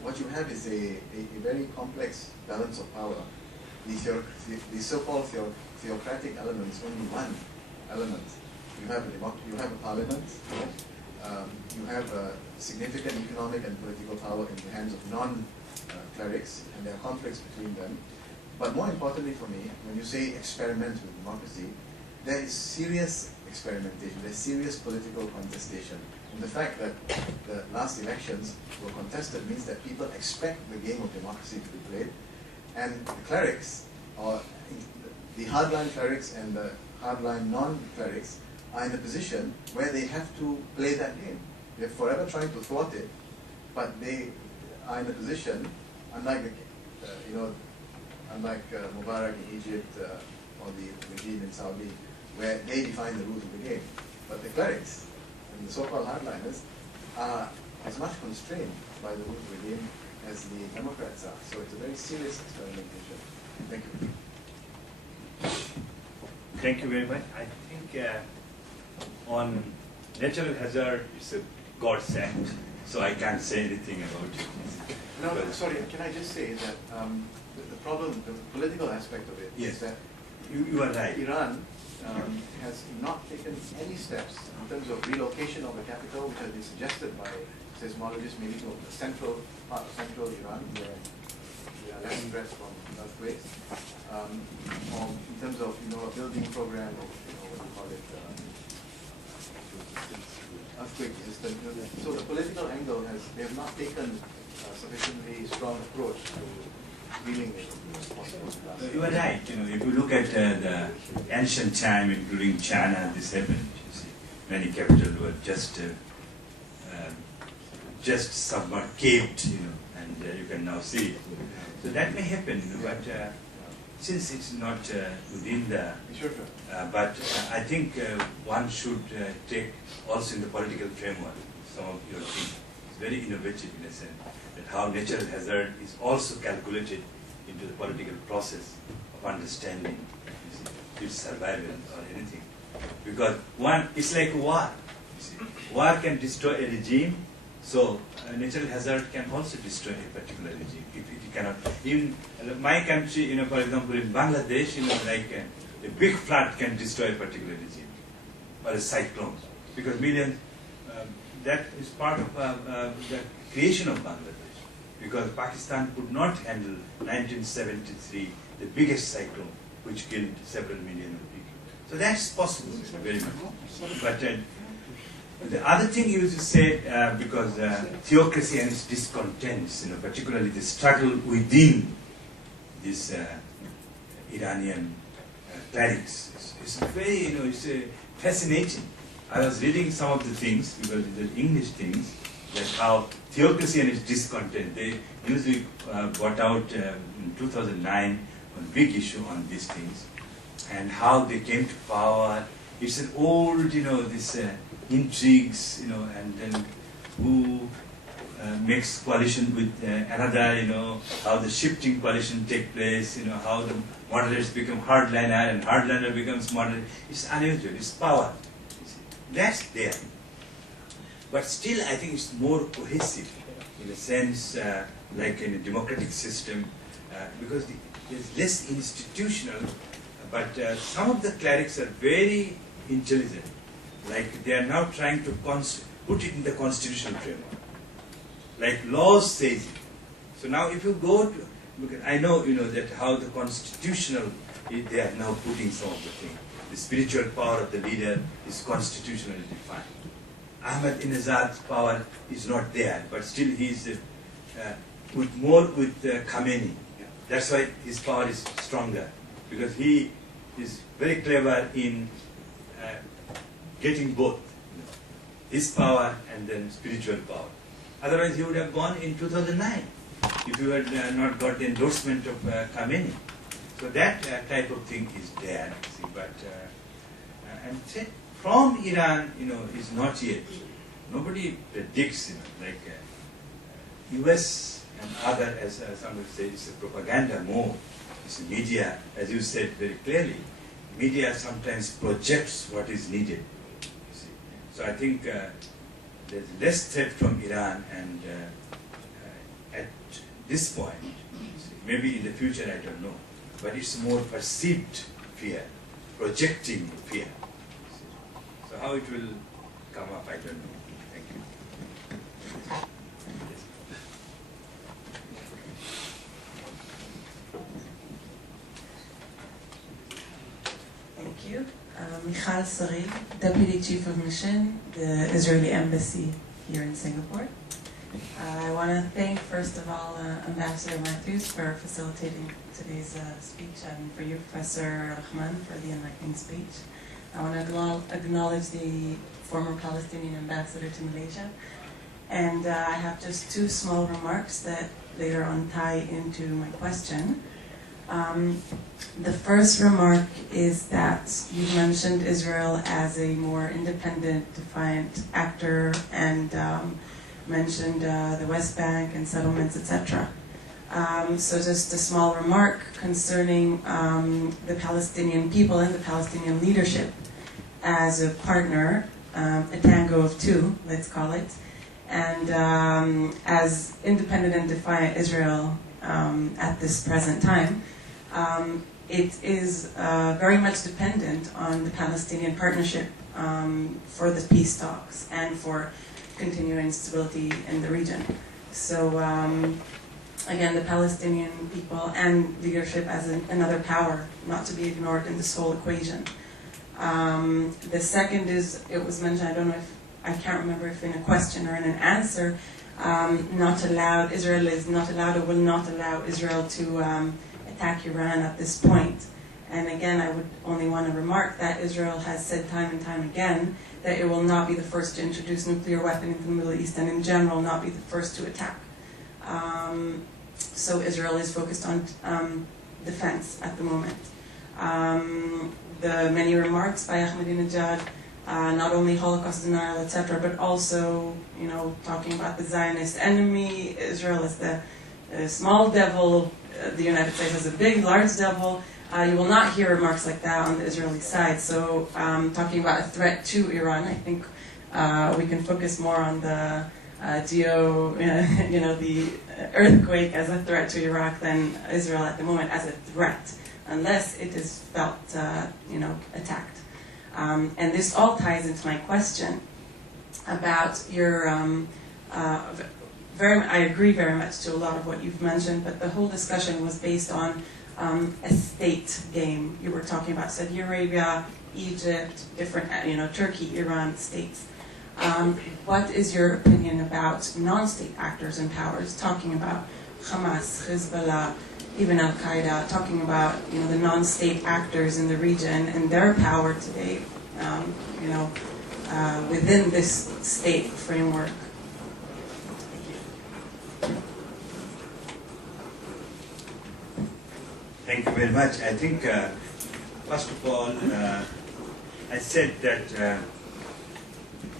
what you have is a very complex balance of power. The so-called theocratic element is only one element. You have a parliament, right? You have significant economic and political power in the hands of non-clerics, and there are conflicts between them. But more importantly for me, when you say experiment with democracy, there is serious experimentation, there's serious political contestation. And the fact that the last elections were contested means that people expect the game of democracy to be played, and the clerics, or the hardline clerics and the hardline non-clerics, are in a position where they have to play that game. They're forever trying to thwart it, but they are in a position, unlike Mubarak in Egypt or the regime in Saudi, where they define the rules of the game. But the clerics and the so-called hardliners are as much constrained by the rules of the game as the Democrats are. So it's a very serious experimentation. Thank you. Thank you very much. I think on natural hazard, it's a God's act, so I can't say anything about it. No, sorry, can I just say that the problem, the political aspect of it, yes, is that you are right. Iran has not taken any steps in terms of relocation of the capital, which has been suggested by seismologists, maybe to the central part of central Iran, where we are less stressed from earthquakes, or in terms of a building program of what do you call it, earthquake resistant. So the political angle they have not taken a sufficiently strong approach to dealing with possible disasters. You are right. If you look at the ancient time, including China, this happened. You see, many capitals were just somewhat caved, and you can now see it. So that may happen, but since it's not within the, but I think one should take also in the political framework some of your things. It's very innovative in a sense that how natural hazard is also calculated into the political process of understanding. You see. its survival or anything. Because one, it's like war. You see. War can destroy a regime, so a natural hazard can also destroy a particular regime. If it cannot, even my country, for example, in Bangladesh, like a big flood can destroy a particular regime, or a cyclone, because millions. That is part of the creation of Bangladesh, because Pakistan could not handle 1973, the biggest cyclone, which killed several million of people. So that's possible, very much. But the other thing you used to say, because theocracy and its discontents, particularly the struggle within this Iranian clerics, is very, it's fascinating. I was reading some of the things, because the English things, like how theocracy and its discontent, they usually brought out in 2009 a big issue on these things, and how they came to power. It's an old, this intrigues, and then who makes coalition with another, how the shifting coalition take place, how the moderates become hardliner and hardliner becomes moderate. It's unusual, it's power. That's there. But still, I think it's more cohesive in a sense, like in a democratic system, because it's less institutional, but some of the clerics are very intelligent. Like they are now trying to put it in the constitutional framework. Like laws says it. So now if you go to, look at, I know, that how the constitutional, they are now putting some of the things. The spiritual power of the leader is constitutionally defined. Ahmadinejad's power is not there, but still he is with Khamenei. That's why his power is stronger, because he is very clever in getting both, his power and then spiritual power. Otherwise, he would have gone in 2009 if you had not got the endorsement of Khamenei. So that type of thing is there, see, but and from Iran, is not yet. Nobody predicts, like U.S. and other, as some would say, it's a propaganda more. It's media, as you said very clearly. Media sometimes projects what is needed. You see. So I think there's less threat from Iran, and at this point, maybe in the future, I don't know. But it's more perceived fear, projecting fear. So how it will come up, I don't know. Thank you. Yes. Thank you. Michal Sari, Deputy Chief of Mission, the Israeli Embassy here in Singapore. I want to thank, first of all, Ambassador Matthews for facilitating today's speech, and for you, Professor Rahman, for the enlightening speech. I want to acknowledge the former Palestinian ambassador to Malaysia. And I have just two small remarks that later on tie into my question. The first remark is that you mentioned Israel as a more independent, defiant actor, and mentioned the West Bank and settlements, etc. So just a small remark concerning the Palestinian people and the Palestinian leadership as a partner, a tango of two, let's call it, and as independent and defiant Israel at this present time. It is very much dependent on the Palestinian partnership for the peace talks and for continuing stability in the region. So again, the Palestinian people and leadership as another power, not to be ignored in this whole equation. The second is, it was mentioned, I don't know if, I can't remember if in a question or in an answer, Israel is not allowed or will not allow Israel to attack Iran at this point. And again, I would only want to remark that Israel has said time and time again that it will not be the first to introduce nuclear weapon into the Middle East, and in general not be the first to attack. So Israel is focused on defense at the moment. The many remarks by Ahmadinejad, not only Holocaust denial, etc., but also, talking about the Zionist enemy, Israel is the small devil, the United States is a big, large devil, You will not hear remarks like that on the Israeli side. So talking about a threat to Iran, I think we can focus more on the the earthquake as a threat to Iraq than Israel at the moment as a threat, unless it is felt, attacked. And this all ties into my question about your, I agree very much to a lot of what you've mentioned, but the whole discussion was based on a state game. You were talking about Saudi Arabia, Egypt, different, Turkey, Iran, states. What is your opinion about non-state actors and powers, talking about Hamas, Hezbollah, even Al-Qaeda, talking about the non-state actors in the region and their power today, within this state framework? Thank you very much. I think, first of all, I said that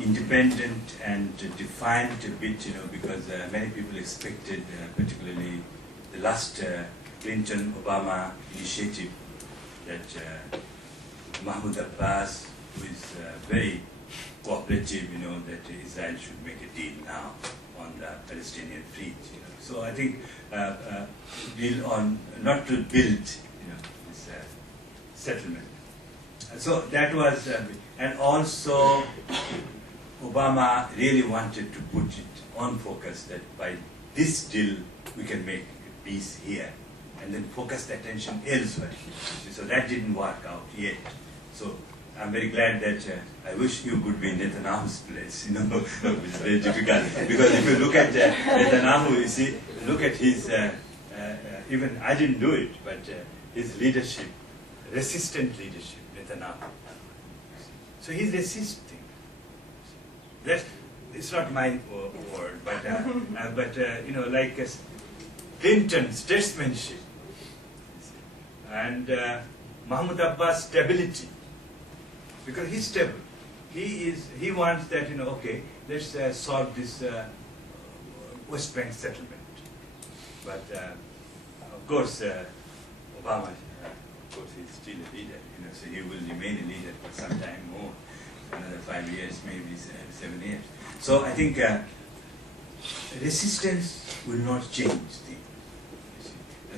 independent and defined a bit, because many people expected, particularly the last Clinton-Obama initiative, that Mahmoud Abbas, who is very cooperative, that Israel should make a deal now on the Palestinian fleet. So I think deal on not to build, this settlement. So that was, and also Obama really wanted to put it on focus that by this deal we can make peace here, and then focus the attention elsewhere. So that didn't work out yet. So I'm very glad that I wish you could be in Netanyahu's place. It's very difficult because if you look at Netanyahu, you see, look at his. Even I didn't do it, but his leadership, resistant leadership, Netanyahu. So he's resisting. It's not my word, but like Clinton statesmanship and Mahmoud Abbas stability, because he's stable. He wants that okay, let's solve this West Bank settlement. But of course, Obama, of course, he's still a leader. So he will remain a leader for some time more. Another 5 years, maybe 7 years. So I think resistance will not change things.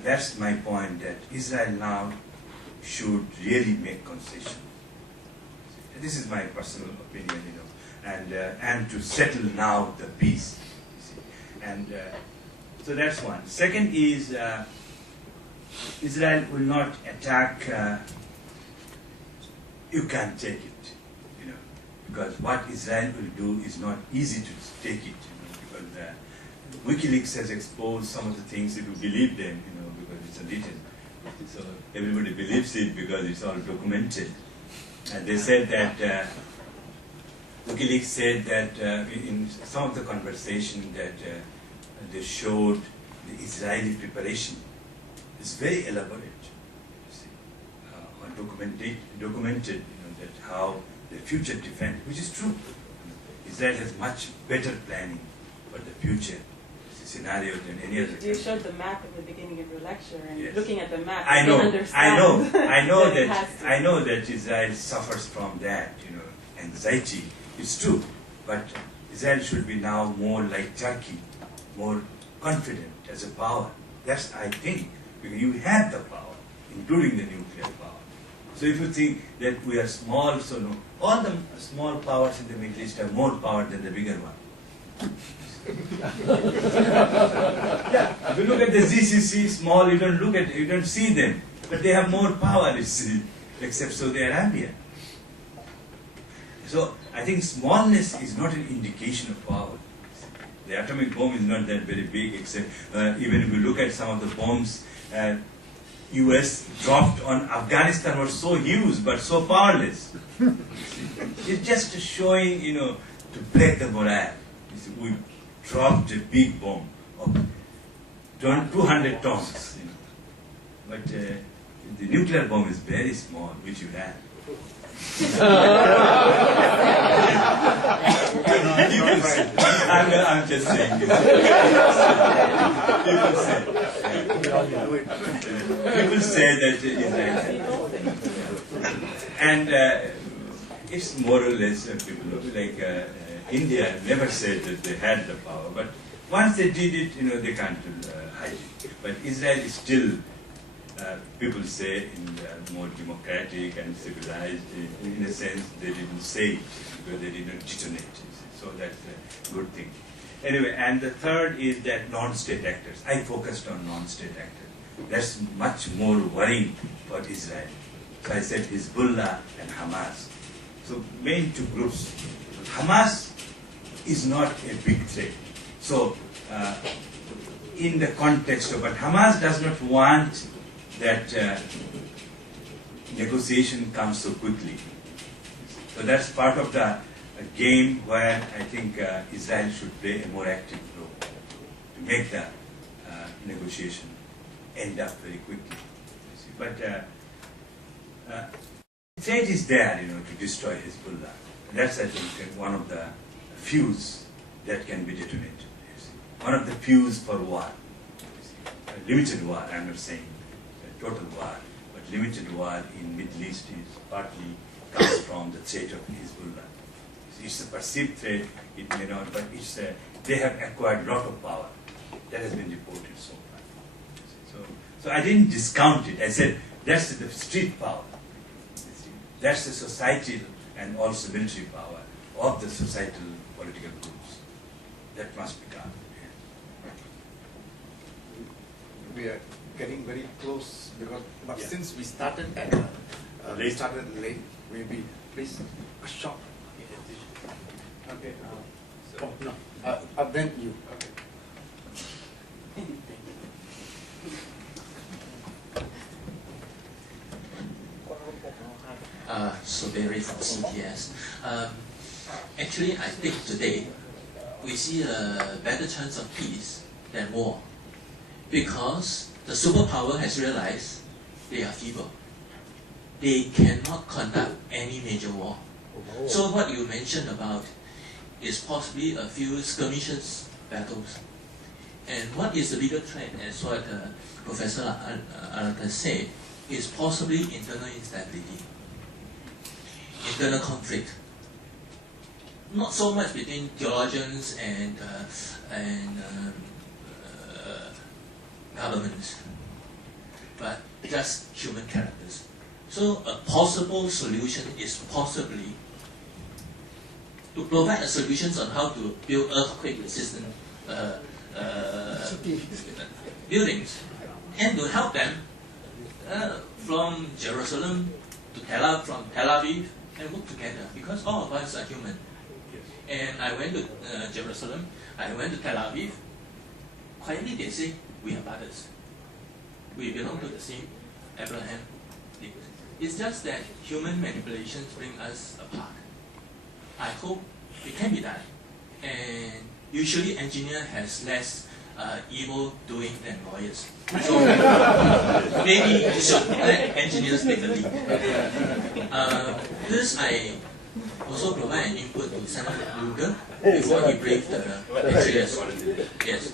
That's my point, that Israel now should really make concessions. This is my personal opinion, and to settle now the peace. And so that's one. Second is Israel will not attack. You can't take it. Because what Israel will do is not easy to take it, because WikiLeaks has exposed some of the things if you believe them, because it's written. So everybody believes it because it's all documented. And they said that, WikiLeaks said that in some of the conversation that they showed the Israeli preparation is very elaborate, documented, that how the future defense, which is true. Israel has much better planning for the future scenario than any other country. You showed the map at the beginning of your lecture, and yes. Looking at the map, I know that Israel suffers from that, anxiety. It's true, but Israel should be now more like Turkey, more confident as a power. That's, I think, because you have the power, including the nuclear power. So if you think that we are small, so no, all the small powers in the Middle East have more power than the bigger one. Yeah, if you look at the GCC, small, you don't see them, but they have more power, you see, except Saudi Arabia. So I think smallness is not an indication of power. The atomic bomb is not that very big, except even if you look at some of the bombs US dropped on Afghanistan were so huge but so powerless. It's just showing, to break the morale. We dropped a big bomb of 200 tons. But the nuclear bomb is very small, which you have. I'm just saying. People say. People say that Israel, and it's more or less people like India never said that they had the power, but once they did it, they can't hide it. But Israel is still, people say, more democratic and civilized. In a sense, they didn't say it because they didn't detonate it. So that's a good thing. Anyway, and the third is that non-state actors. I focused on non-state actors. That's much more worrying for Israel. So I said Hezbollah and Hamas. So main two groups. Hamas is not a big threat. So in the context of, but Hamas does not want that negotiation comes so quickly. So that's part of the game where I think Israel should play a more active role to make the negotiation end up very quickly. But threat is there, to destroy Hezbollah. That's, I think, one of the fuse that can be detonated. One of the fuse for war. Limited war, I'm not saying total war, but limited war in Middle East is partly comes from the threat of Hezbollah. It's a perceived threat, it may not, but it's they have acquired a lot of power. That has been reported so far. So I didn't discount it. I said that's the street power. That's the societal and also military power of the societal political groups. That must be done. We are getting very close, but Yeah. since we started late, maybe please a short. Okay. Then you. Okay. Soberi from CTS. Actually, I think today we see a better chance of peace than war, because the superpower has realized they are feeble. They cannot conduct any major war. So what you mentioned about is possibly a few skirmishes, battles. And what is the bigger threat, as what Professor Ataur said, is possibly internal instability, internal conflict. Not so much between theologians and governments, but just human characters. So a possible solution is possibly to provide a solutions on how to build earthquake-resistant buildings, and to help them from Jerusalem to from Tel Aviv, and work together, because all of us are human. And I went to Jerusalem, I went to Tel Aviv. Quietly they say, we are brothers. We belong to the same Abraham. It's just that human manipulations bring us apart. I hope it can be done. And usually engineer has less evil doing than lawyers. So maybe you should let engineers take the lead. This I also provide an input to Senator Lugar before he briefed the HAS. Yes.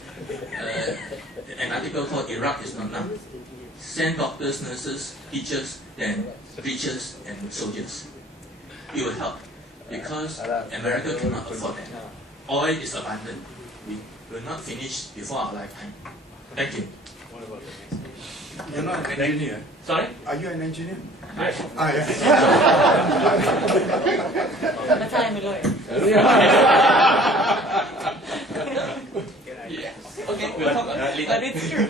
An article called Iraq is not now. Send doctors, nurses, teachers, then preachers and soldiers. It will help, because America cannot afford that. Oil is abundant. We will not finish before our lifetime. Thank you. You're not an engineer. Sorry? Are you an engineer? Yes. But I'm a lawyer. Okay, we'll talk about it But later. it's true.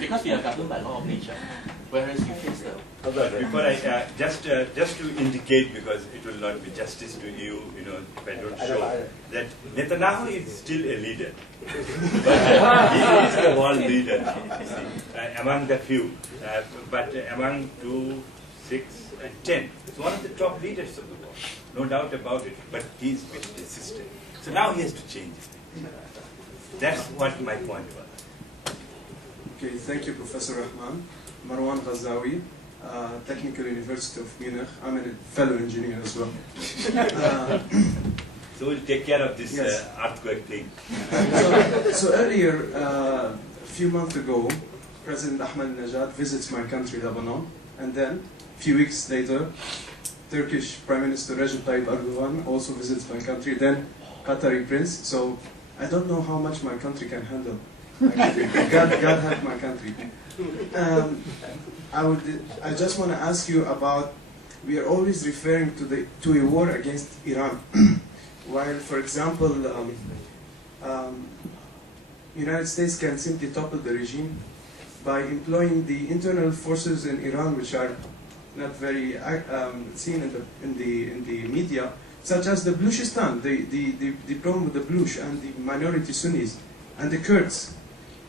Because we are governed by law of nature, whereas you face the... Before I just to indicate, because it will not be justice to you, if I don't show that Netanyahu is still a leader, but he is the world leader among the few, but among 2, 6, and 10. He's one of the top leaders of the world, no doubt about it. But he's been resistant, so now he has to change it. That's what my point was. Okay, thank you, Professor Rahman. Marwan Ghazawi, Technical University of Munich. I'm a fellow engineer as well. So we'll take care of this Yes. earthquake thing. So earlier, few months ago, President Ahmadinejad visits my country, Lebanon, and then a few weeks later, Turkish Prime Minister Recep Tayyip Erdogan also visits my country, then Qatari Prince. So I don't know how much my country can handle. God help my country. I just want to ask you about, we are always referring to a war against Iran, while, for example, United States can simply topple the regime by employing the internal forces in Iran, which are not very seen in the media, such as the Baluchistan, the problem with the Baluch and the minority Sunnis and the Kurds.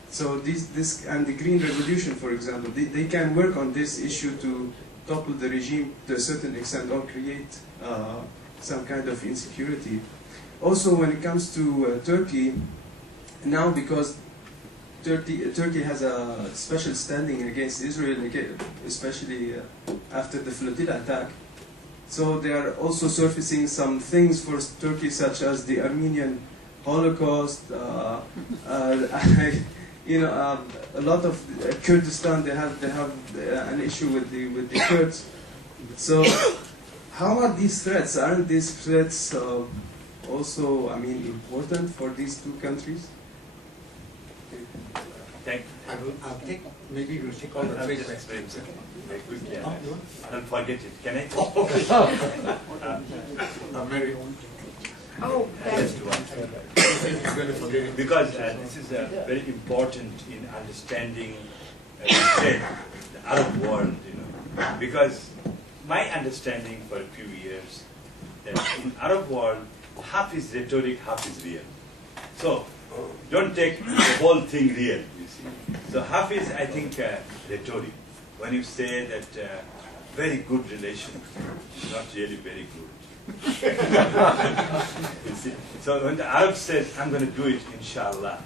So this and the Green Revolution, for example, they can work on this issue to topple the regime to a certain extent or create some kind of insecurity. Also, when it comes to Turkey, now because Turkey has a special standing against Israel, especially after the flotilla attack. So they are also surfacing some things for Turkey, such as the Armenian Holocaust. A lot of Kurdistan, they have an issue with the Kurds. So, how are these threats? Aren't these threats also, important for these two countries? I'll take, maybe we'll take all the three questions. Very quickly, don't forget it. Can I? Mary. Oh, Just one. Because this is very important in understanding the Arab world, Because my understanding for a few years that in Arab world, half is rhetoric, half is real. So don't take the whole thing real, you see. So half is, I think, rhetoric. When you say that very good relation, not really very good. You see? So when the Arab says, I'm going to do it, inshallah,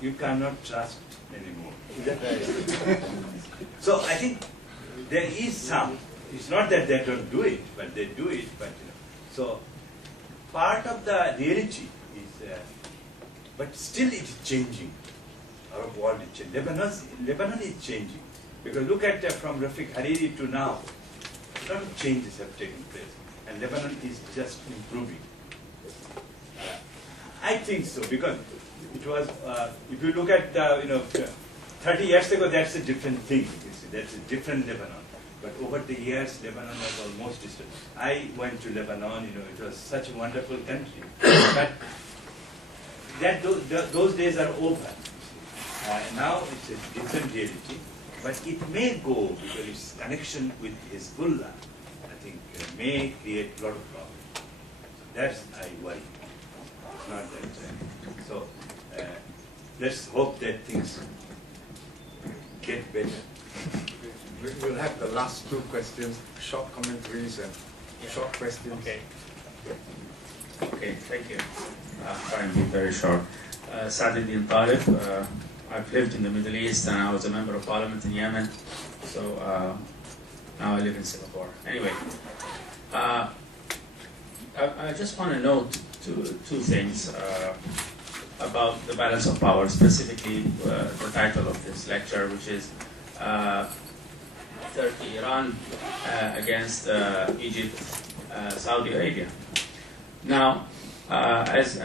you cannot trust anymore. Is that right? So I think there is some. It's not that they don't do it, but they do it. But so part of the reality is, but still it is changing. Arab world is changing. Lebanon is changing. Because look at from Rafiq Hariri to now, a lot of changes have taken place. And Lebanon is just improving. I think so, because it was, if you look at, 30 years ago, that's a different thing. You see, that's a different Lebanon. But over the years, Lebanon was almost distant. I went to Lebanon, it was such a wonderful country. But those days are over. Now it's a different reality. But it may go, because its connection with Hezbollah, I think, may create a lot of problems. So that's, I worry. It's not that. So let's hope that things get better. We'll have the last two questions, short commentaries and short questions. Okay, thank you. Try and be very short. Sa'duddin Talib, I've lived in the Middle East and I was a member of parliament in Yemen, so now I live in Singapore. Anyway, I just want to note two things about the balance of power, specifically the title of this lecture, which is Turkey, Iran against Egypt, Saudi Arabia. Now, as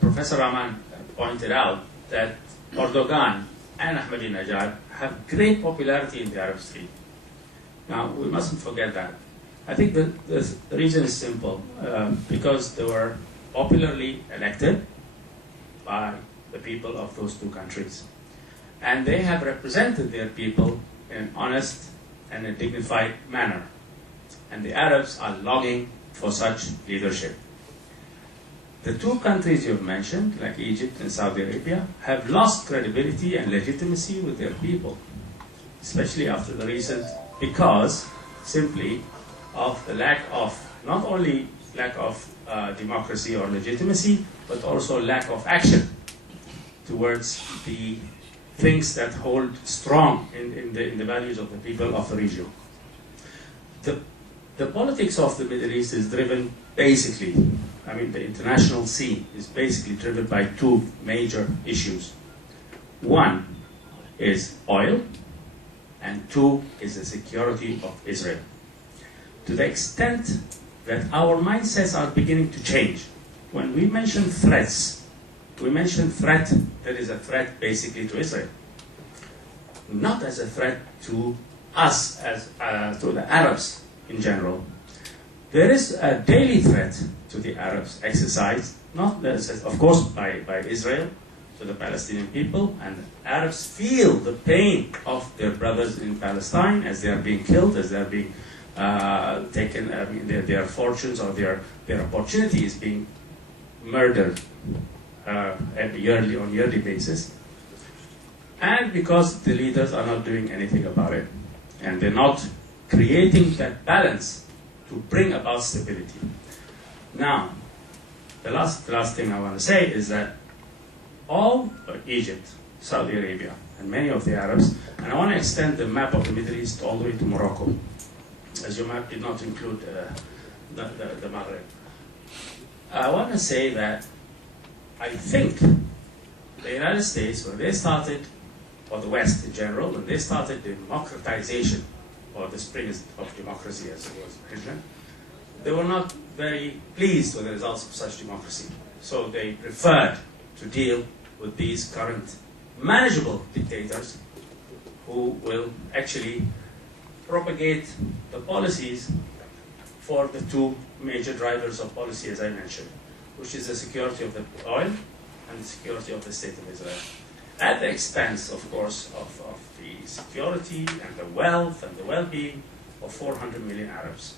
Professor Rahman pointed out, that Erdogan and Ahmadinejad have great popularity in the Arab Street. Now, we mustn't forget that. I think the reason is simple, because they were popularly elected by the people of those two countries. And they have represented their people in an honest and a dignified manner. And the Arabs are longing for such leadership. The two countries you've mentioned, like Egypt and Saudi Arabia, have lost credibility and legitimacy with their people, especially after the recent, because simply of the lack of, not only lack of democracy or legitimacy, but also lack of action towards the things that hold strong in the values of the people of the region. The politics of the Middle East is driven basically, the international scene is basically driven by two major issues. One, is oil, and 2 is the security of Israel. To the extent that our mindsets are beginning to change, when we mention threats, we mention threat that is a threat basically to Israel, not as a threat to us, as to the Arabs in general. There is a daily threat to the Arabs exercised, not of course by Israel, to the Palestinian people, and the Arabs feel the pain of their brothers in Palestine as they are being killed, as they are being taken, their fortunes or their opportunity is being murdered on yearly basis. And because the leaders are not doing anything about it, and they're not creating that balance to bring about stability. Now, the last thing I want to say is that all Egypt, Saudi Arabia, and many of the Arabs, and I want to extend the map of the Middle East all the way to Morocco, as your map did not include the Maghreb. I want to say that I think the United States, when they started, or the West in general, when they started democratization, or the springs of democracy as it was mentioned, they were not very pleased with the results of such democracy. So they preferred to deal with these current manageable dictators who will actually propagate the policies for the 2 major drivers of policy, as I mentioned, which is the security of the oil and the security of the state of Israel, at the expense, of course, of the security and the wealth and the well-being of 400 million Arabs.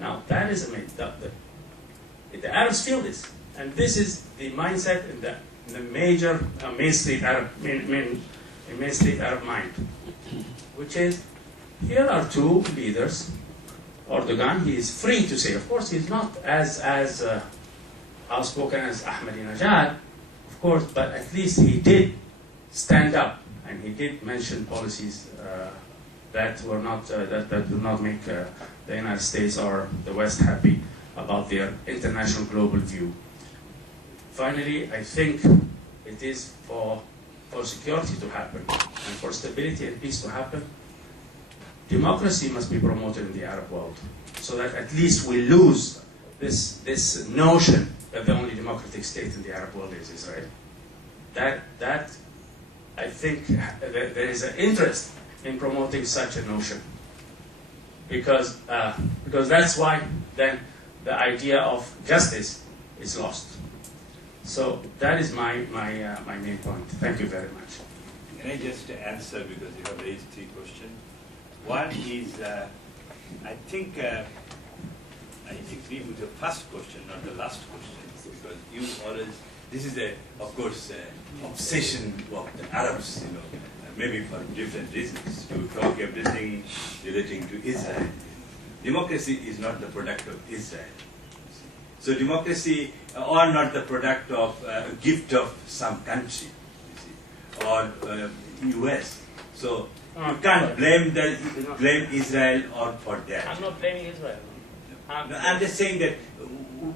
Now, that is the Arabs feel this, and this is the mindset in the major mainstream Arab mind, which is, here are 2 leaders. Erdogan, he is free to say, of course, he's not as outspoken as Ahmadinejad, of course, but at least he did stand up, and he did mention policies that were not that do not make the United States or the West happy about their international global view. Finally, I think it is for security to happen and for stability and peace to happen, democracy must be promoted in the Arab world, so that at least we lose this notion that the only democratic state in the Arab world is Israel. That I think there is an interest in promoting such a notion, because that's why then the idea of justice is lost. So that is my main point. Thank you very much. Can I just answer, because you have raised 3 questions? One is, I think I agree with the first question, not the last question, because you always, this is of course, obsession of the Arabs, maybe for different reasons, to talk everything relating to Israel. Democracy is not the product of Israel. So democracy, or not the product of a gift of some country, or US. So you can't blame Israel or for that. I'm not blaming Israel. I'm just saying that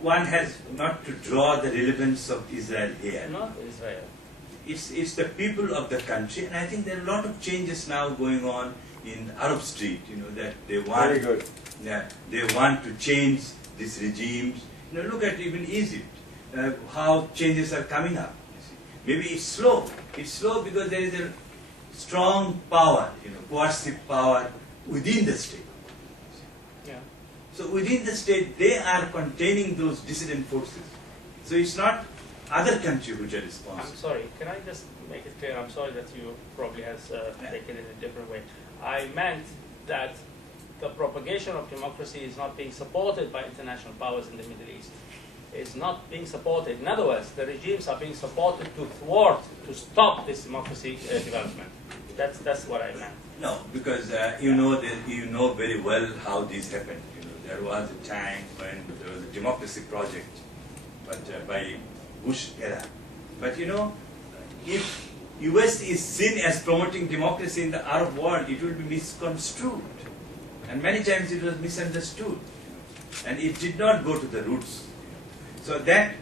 one has not to draw the relevance of Israel here. Not Israel. It's the people of the country, and I think there are a lot of changes now going on in Arab Street. That they want. Very good. Yeah, they want to change these regimes. Look at even Egypt, how changes are coming up. Maybe it's slow. It's slow because there is a strong power, coercive power within the state. Yeah. So within the state, they are containing those dissident forces. So it's not other countries which are responsible. I'm sorry, can I just make it clear? I'm sorry that you probably has taken it a different way. I meant that the propagation of democracy is not being supported by international powers in the Middle East. It's not being supported. In other words, the regimes are being supported to thwart, to stop this democracy development. That's what I meant. No, because you know very well how this happened. There was a time when there was a democracy project, but by Bush era. But if US is seen as promoting democracy in the Arab world, it will be misconstrued. And many times it was misunderstood. And it did not go to the roots. So that,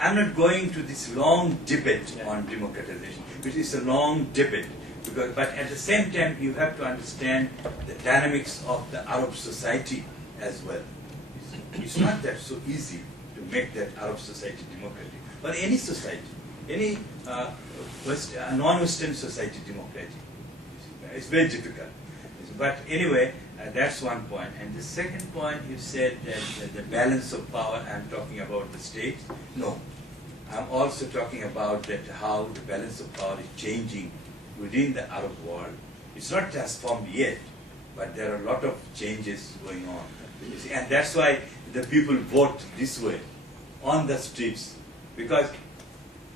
I'm not going to this long debate on democratization, which is a long debate. But at the same time, you have to understand the dynamics of the Arab society as well. It's not that so easy to make that Arab society democratic, or any society, any non-Western society democratic. It's very difficult. But anyway, that's one point. And the second point, you said that the balance of power, I'm talking about the states. No, I'm also talking about that how the balance of power is changing within the Arab world. It's not transformed yet, but there are a lot of changes going on. You see, and that's why the people vote this way on the streets, because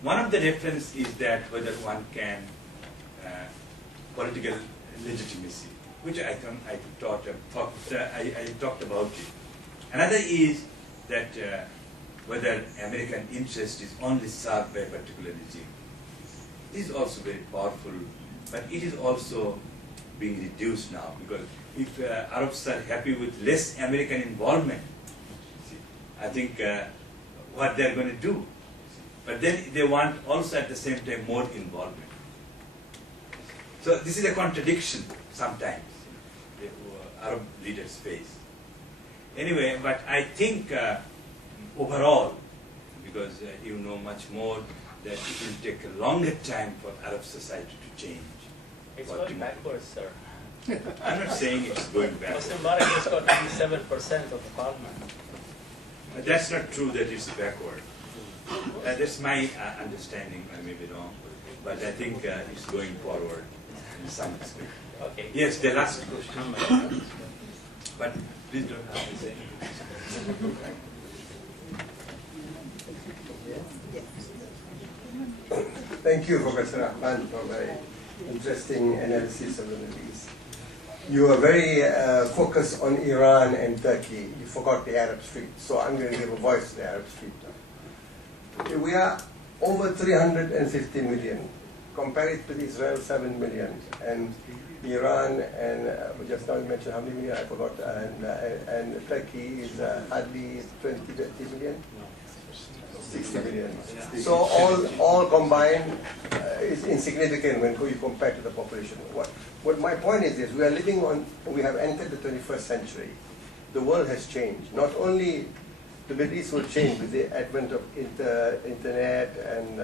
one of the reference is that whether one can political legitimacy, which I talked about it. Another is that whether American interest is only served by a particular regime. This is also very powerful, but it is also being reduced now, because if Arabs are happy with less American involvement, see, I think what they're going to do. But then they want also at the same time more involvement. So this is a contradiction sometimes the Arab leaders face. Anyway, but I think overall, because you know much more, that it will take a longer time for Arab society to change. It's going backwards, sir. I'm not saying it's going backwards. Muslim Mubarak has got 97% of the parliament. That's not true that it's backward. That's my understanding. I may be wrong, but I think it's going forward in some respect. Okay. Yes, the last question. But please don't have to say anything. Thank you, Professor Rahman, for very interesting analysis of the Middle East. You are very focused on Iran and Turkey. You forgot the Arab Street, so I'm going to give a voice to the Arab Street now. We are over 350 million. Compare it with Israel, 7 million. And Iran, and just now you mentioned how many million, I forgot, and Turkey is hardly 20, 30 million? 60 million. So all combined is insignificant when you compare to the population. What my point is we are living on, we have entered the 21st century. The world has changed. Not only the Middle East will change with the advent of internet and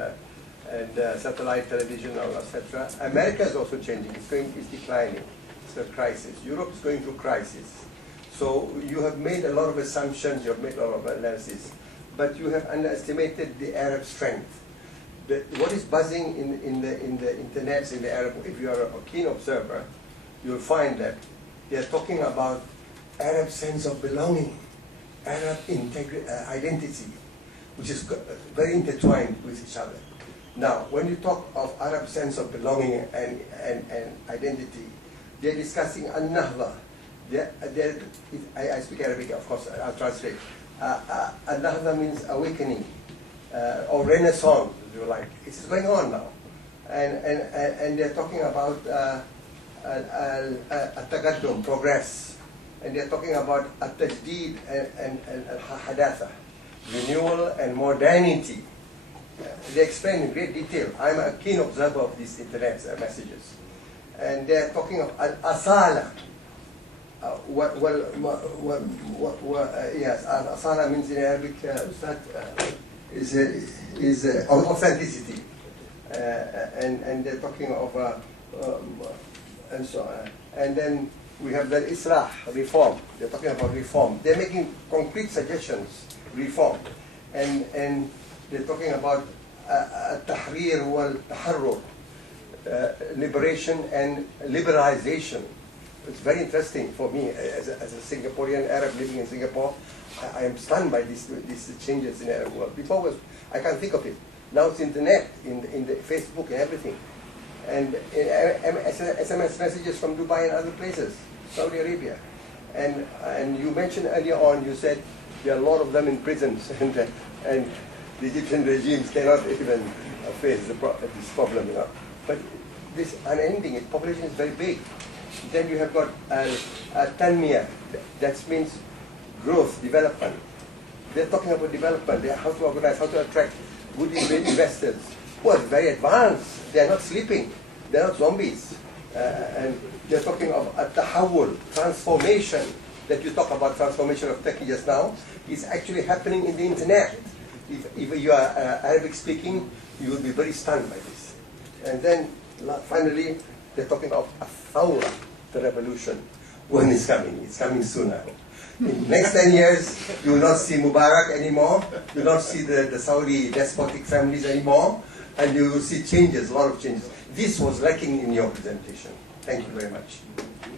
satellite television, etc. America is also changing. It's declining. It's a crisis. Europe is going through crisis. So you have made a lot of assumptions. You have made a lot of analysis. But you have underestimated the Arab strength. What is buzzing in the internet, in the Arab, if you are a keen observer, you'll find that they are talking about Arab sense of belonging, Arab identity, which is very intertwined with each other. Now, when you talk of Arab sense of belonging and identity, they're discussing an-Nahdha. I speak Arabic, of course, I'll translate. An-Nahdha means awakening, or renaissance, if you like. It is going on now. And they're talking about at-taqaddum, progress. And they're talking about at-tajdeed and hadatha, renewal and modernity. They explain in great detail. I'm a keen observer of these internet messages. And they're talking of al-asala. Yes, al-asala means in Arabic is authenticity. And they're talking of and so on. And then we have the Islah, reform. They're talking about reform. They're making concrete suggestions, reform. And they're talking about tahrir wal taharrur, liberation and liberalization. It's very interesting for me as a Singaporean Arab living in Singapore. I am stunned by these changes in the Arab world. Before I can't think of it. Now it's internet, in the Facebook and everything. And SMS messages from Dubai and other places, Saudi Arabia. And you mentioned earlier on, you said there are a lot of them in prisons, and the Egyptian regimes cannot even face this problem, you know. But this unending, its population is very big. Then you have got Tanmiyah, that means growth, development. They're talking about development, how to organize, how to attract good investors. Well, very advanced. They are not sleeping. They're not zombies. And they're talking of a tahawul, transformation, that you talk about transformation of Turkey just now, is actually happening in the internet. If you are Arabic speaking, you will be very stunned by this. And then finally, they're talking of Ataur, the revolution. When it's coming? It's coming sooner. In the next 10 years, you will not see Mubarak anymore, you will not see the Saudi despotic families anymore, and you will see changes, a lot of changes. This was lacking in your presentation. Thank you very much.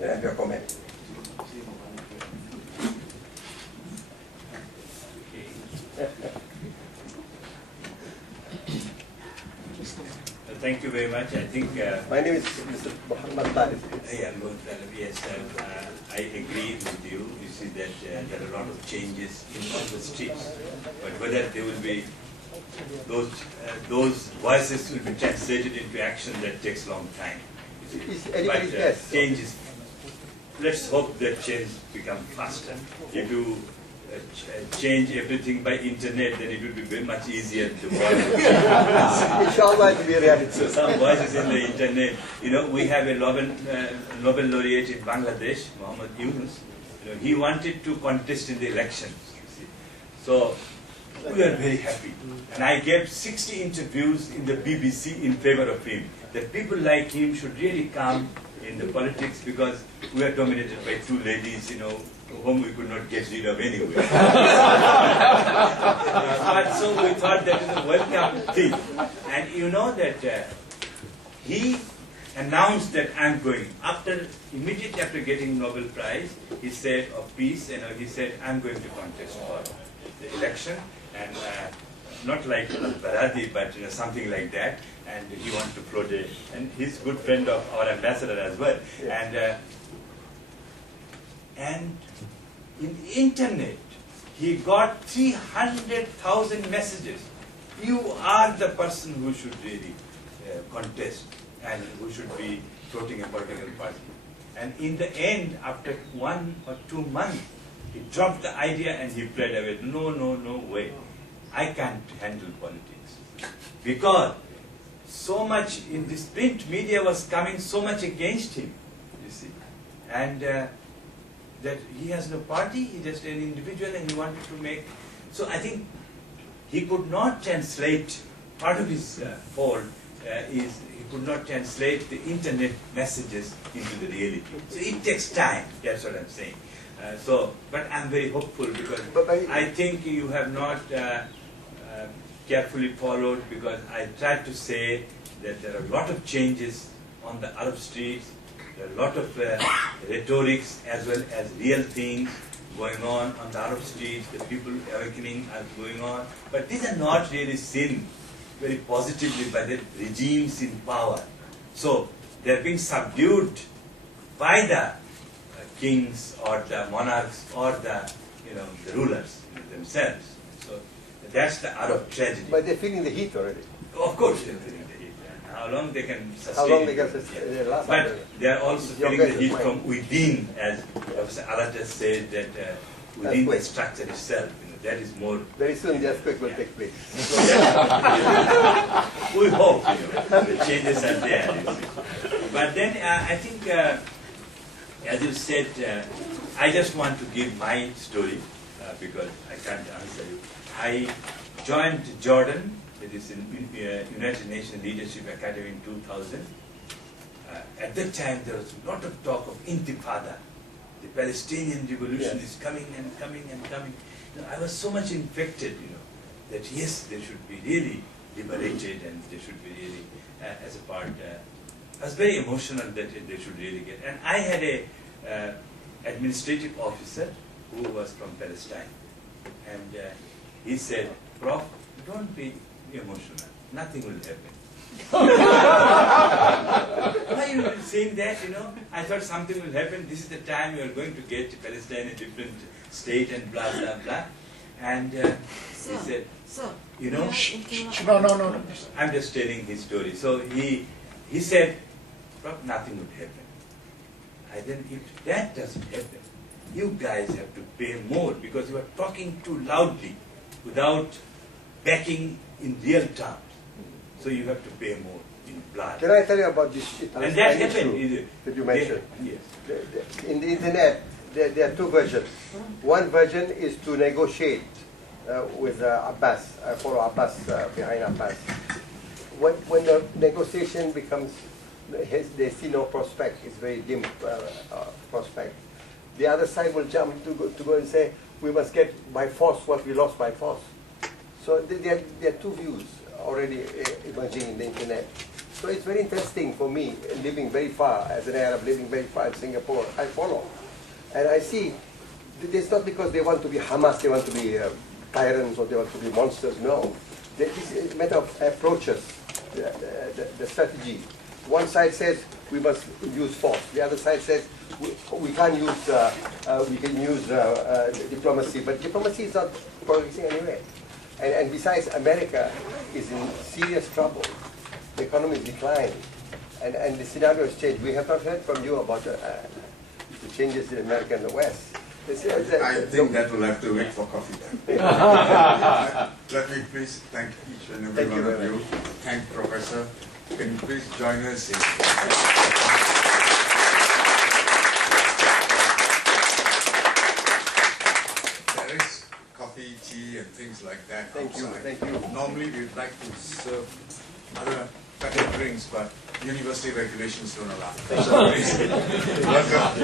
And I have your comment. Thank you very much. I think my name is Mr. Muhammad Talib. Yes, I agree with you. You see that there are a lot of changes in all the streets, but whether there will be those voices will be translated into action, that takes a long time. But change is. Let's hope that change become faster. If you change everything by internet, then it would be very much easier to work. Inshallah, it will be a reality. So some voices in the internet. You know, we have a Nobel laureate in Bangladesh, Muhammad Yunus. You know, he wanted to contest in the elections. So we are very happy. And I gave 60 interviews in the BBC in favor of him. That people like him should really come in the politics, because we are dominated by two ladies, you know, whom we could not get rid of anyway. But so we thought that is a welcome thing. And you know that he announced that I'm going. Immediately after getting Nobel Prize, he said of peace, you know, he said, I'm going to contest for the election. And not like Baradi, but you know, something like that. And he wants to float a, and he's a good friend of our ambassador as well. Yeah. And in the internet, he got 300,000 messages. You are the person who should really contest and who should be floating a political party. And in the end, after 1 or 2 months, he dropped the idea and he fled away. No, no, no way. I can't handle politics. Because so much in this print media was coming so much against him, you see. And that he has no party, he's just an individual and he wanted to make. So I think he could not translate, part of his fault is he could not translate the internet messages into the reality. So it takes time, that's what I'm saying. But I'm very hopeful, because I think you have not carefully followed, because I tried to say that there are a lot of changes on the Arab streets, there are a lot of rhetorics as well as real things going on the Arab streets, the people awakening are going on, but these are not really seen very positively by the regimes in power. So they're being subdued by the kings or the monarchs or the rulers themselves. So that's the Arab tragedy. But they're feeling the heat already. Of course they're feeling the heat. And how long they can sustain How long they it. can sustain it. But they are also feeling the heat from within, as Professor Alatas said, that within the structure itself. That is more. Very soon the earthquake will take place. We hope the changes are there. But then I think, as you said, I just want to give my story because I can't answer you. I joined Jordan, it is in United Nations Leadership Academy in 2000. At that time there was a lot of talk of intifada. The Palestinian revolution is coming and coming and coming. I was so much infected, that yes, they should be really liberated and they should be really, as a part, I was very emotional that they should really get. And I had a administrative officer who was from Palestine. And he said, Prof, don't be emotional. Nothing will happen. Why are you saying that, I thought something will happen. This is the time you are going to get Palestine a different state and blah, blah, blah. And he said, No. I'm just telling his story. So he said, Prof, nothing would happen. Then if that doesn't happen, you guys have to pay more because you are talking too loudly without backing in real terms. So you have to pay more. in blood. Can I tell you about this And that issue happened. that you mentioned? Yes. In the internet, there are two versions. One version is to negotiate with Abbas, follow Abbas, behind Abbas. When the negotiation becomes, they see no prospect, it's very dim prospect. The other side will jump to go and say, we must get by force what we lost by force. So there are two views already emerging in the internet. So it's very interesting for me, living very far, as an Arab living very far in Singapore, I follow. And I see, it's not because they want to be Hamas, they want to be tyrants, or they want to be monsters, no. This is a matter of approaches, the strategy. One side says we must use force. The other side says we can't use, we can use diplomacy, but diplomacy is not progressing anyway. And besides, America is in serious trouble. The economy is declining, and the scenario has changed. We have not heard from you about the changes in America and the West. I think that will have to wait for coffee time. Let me please thank each and every one of you. Thank Professor. Can you please join us in... There is coffee, tea, and things like that outside. Thank you. Normally we'd like to serve other better drinks, but university regulations don't allow. So please, welcome.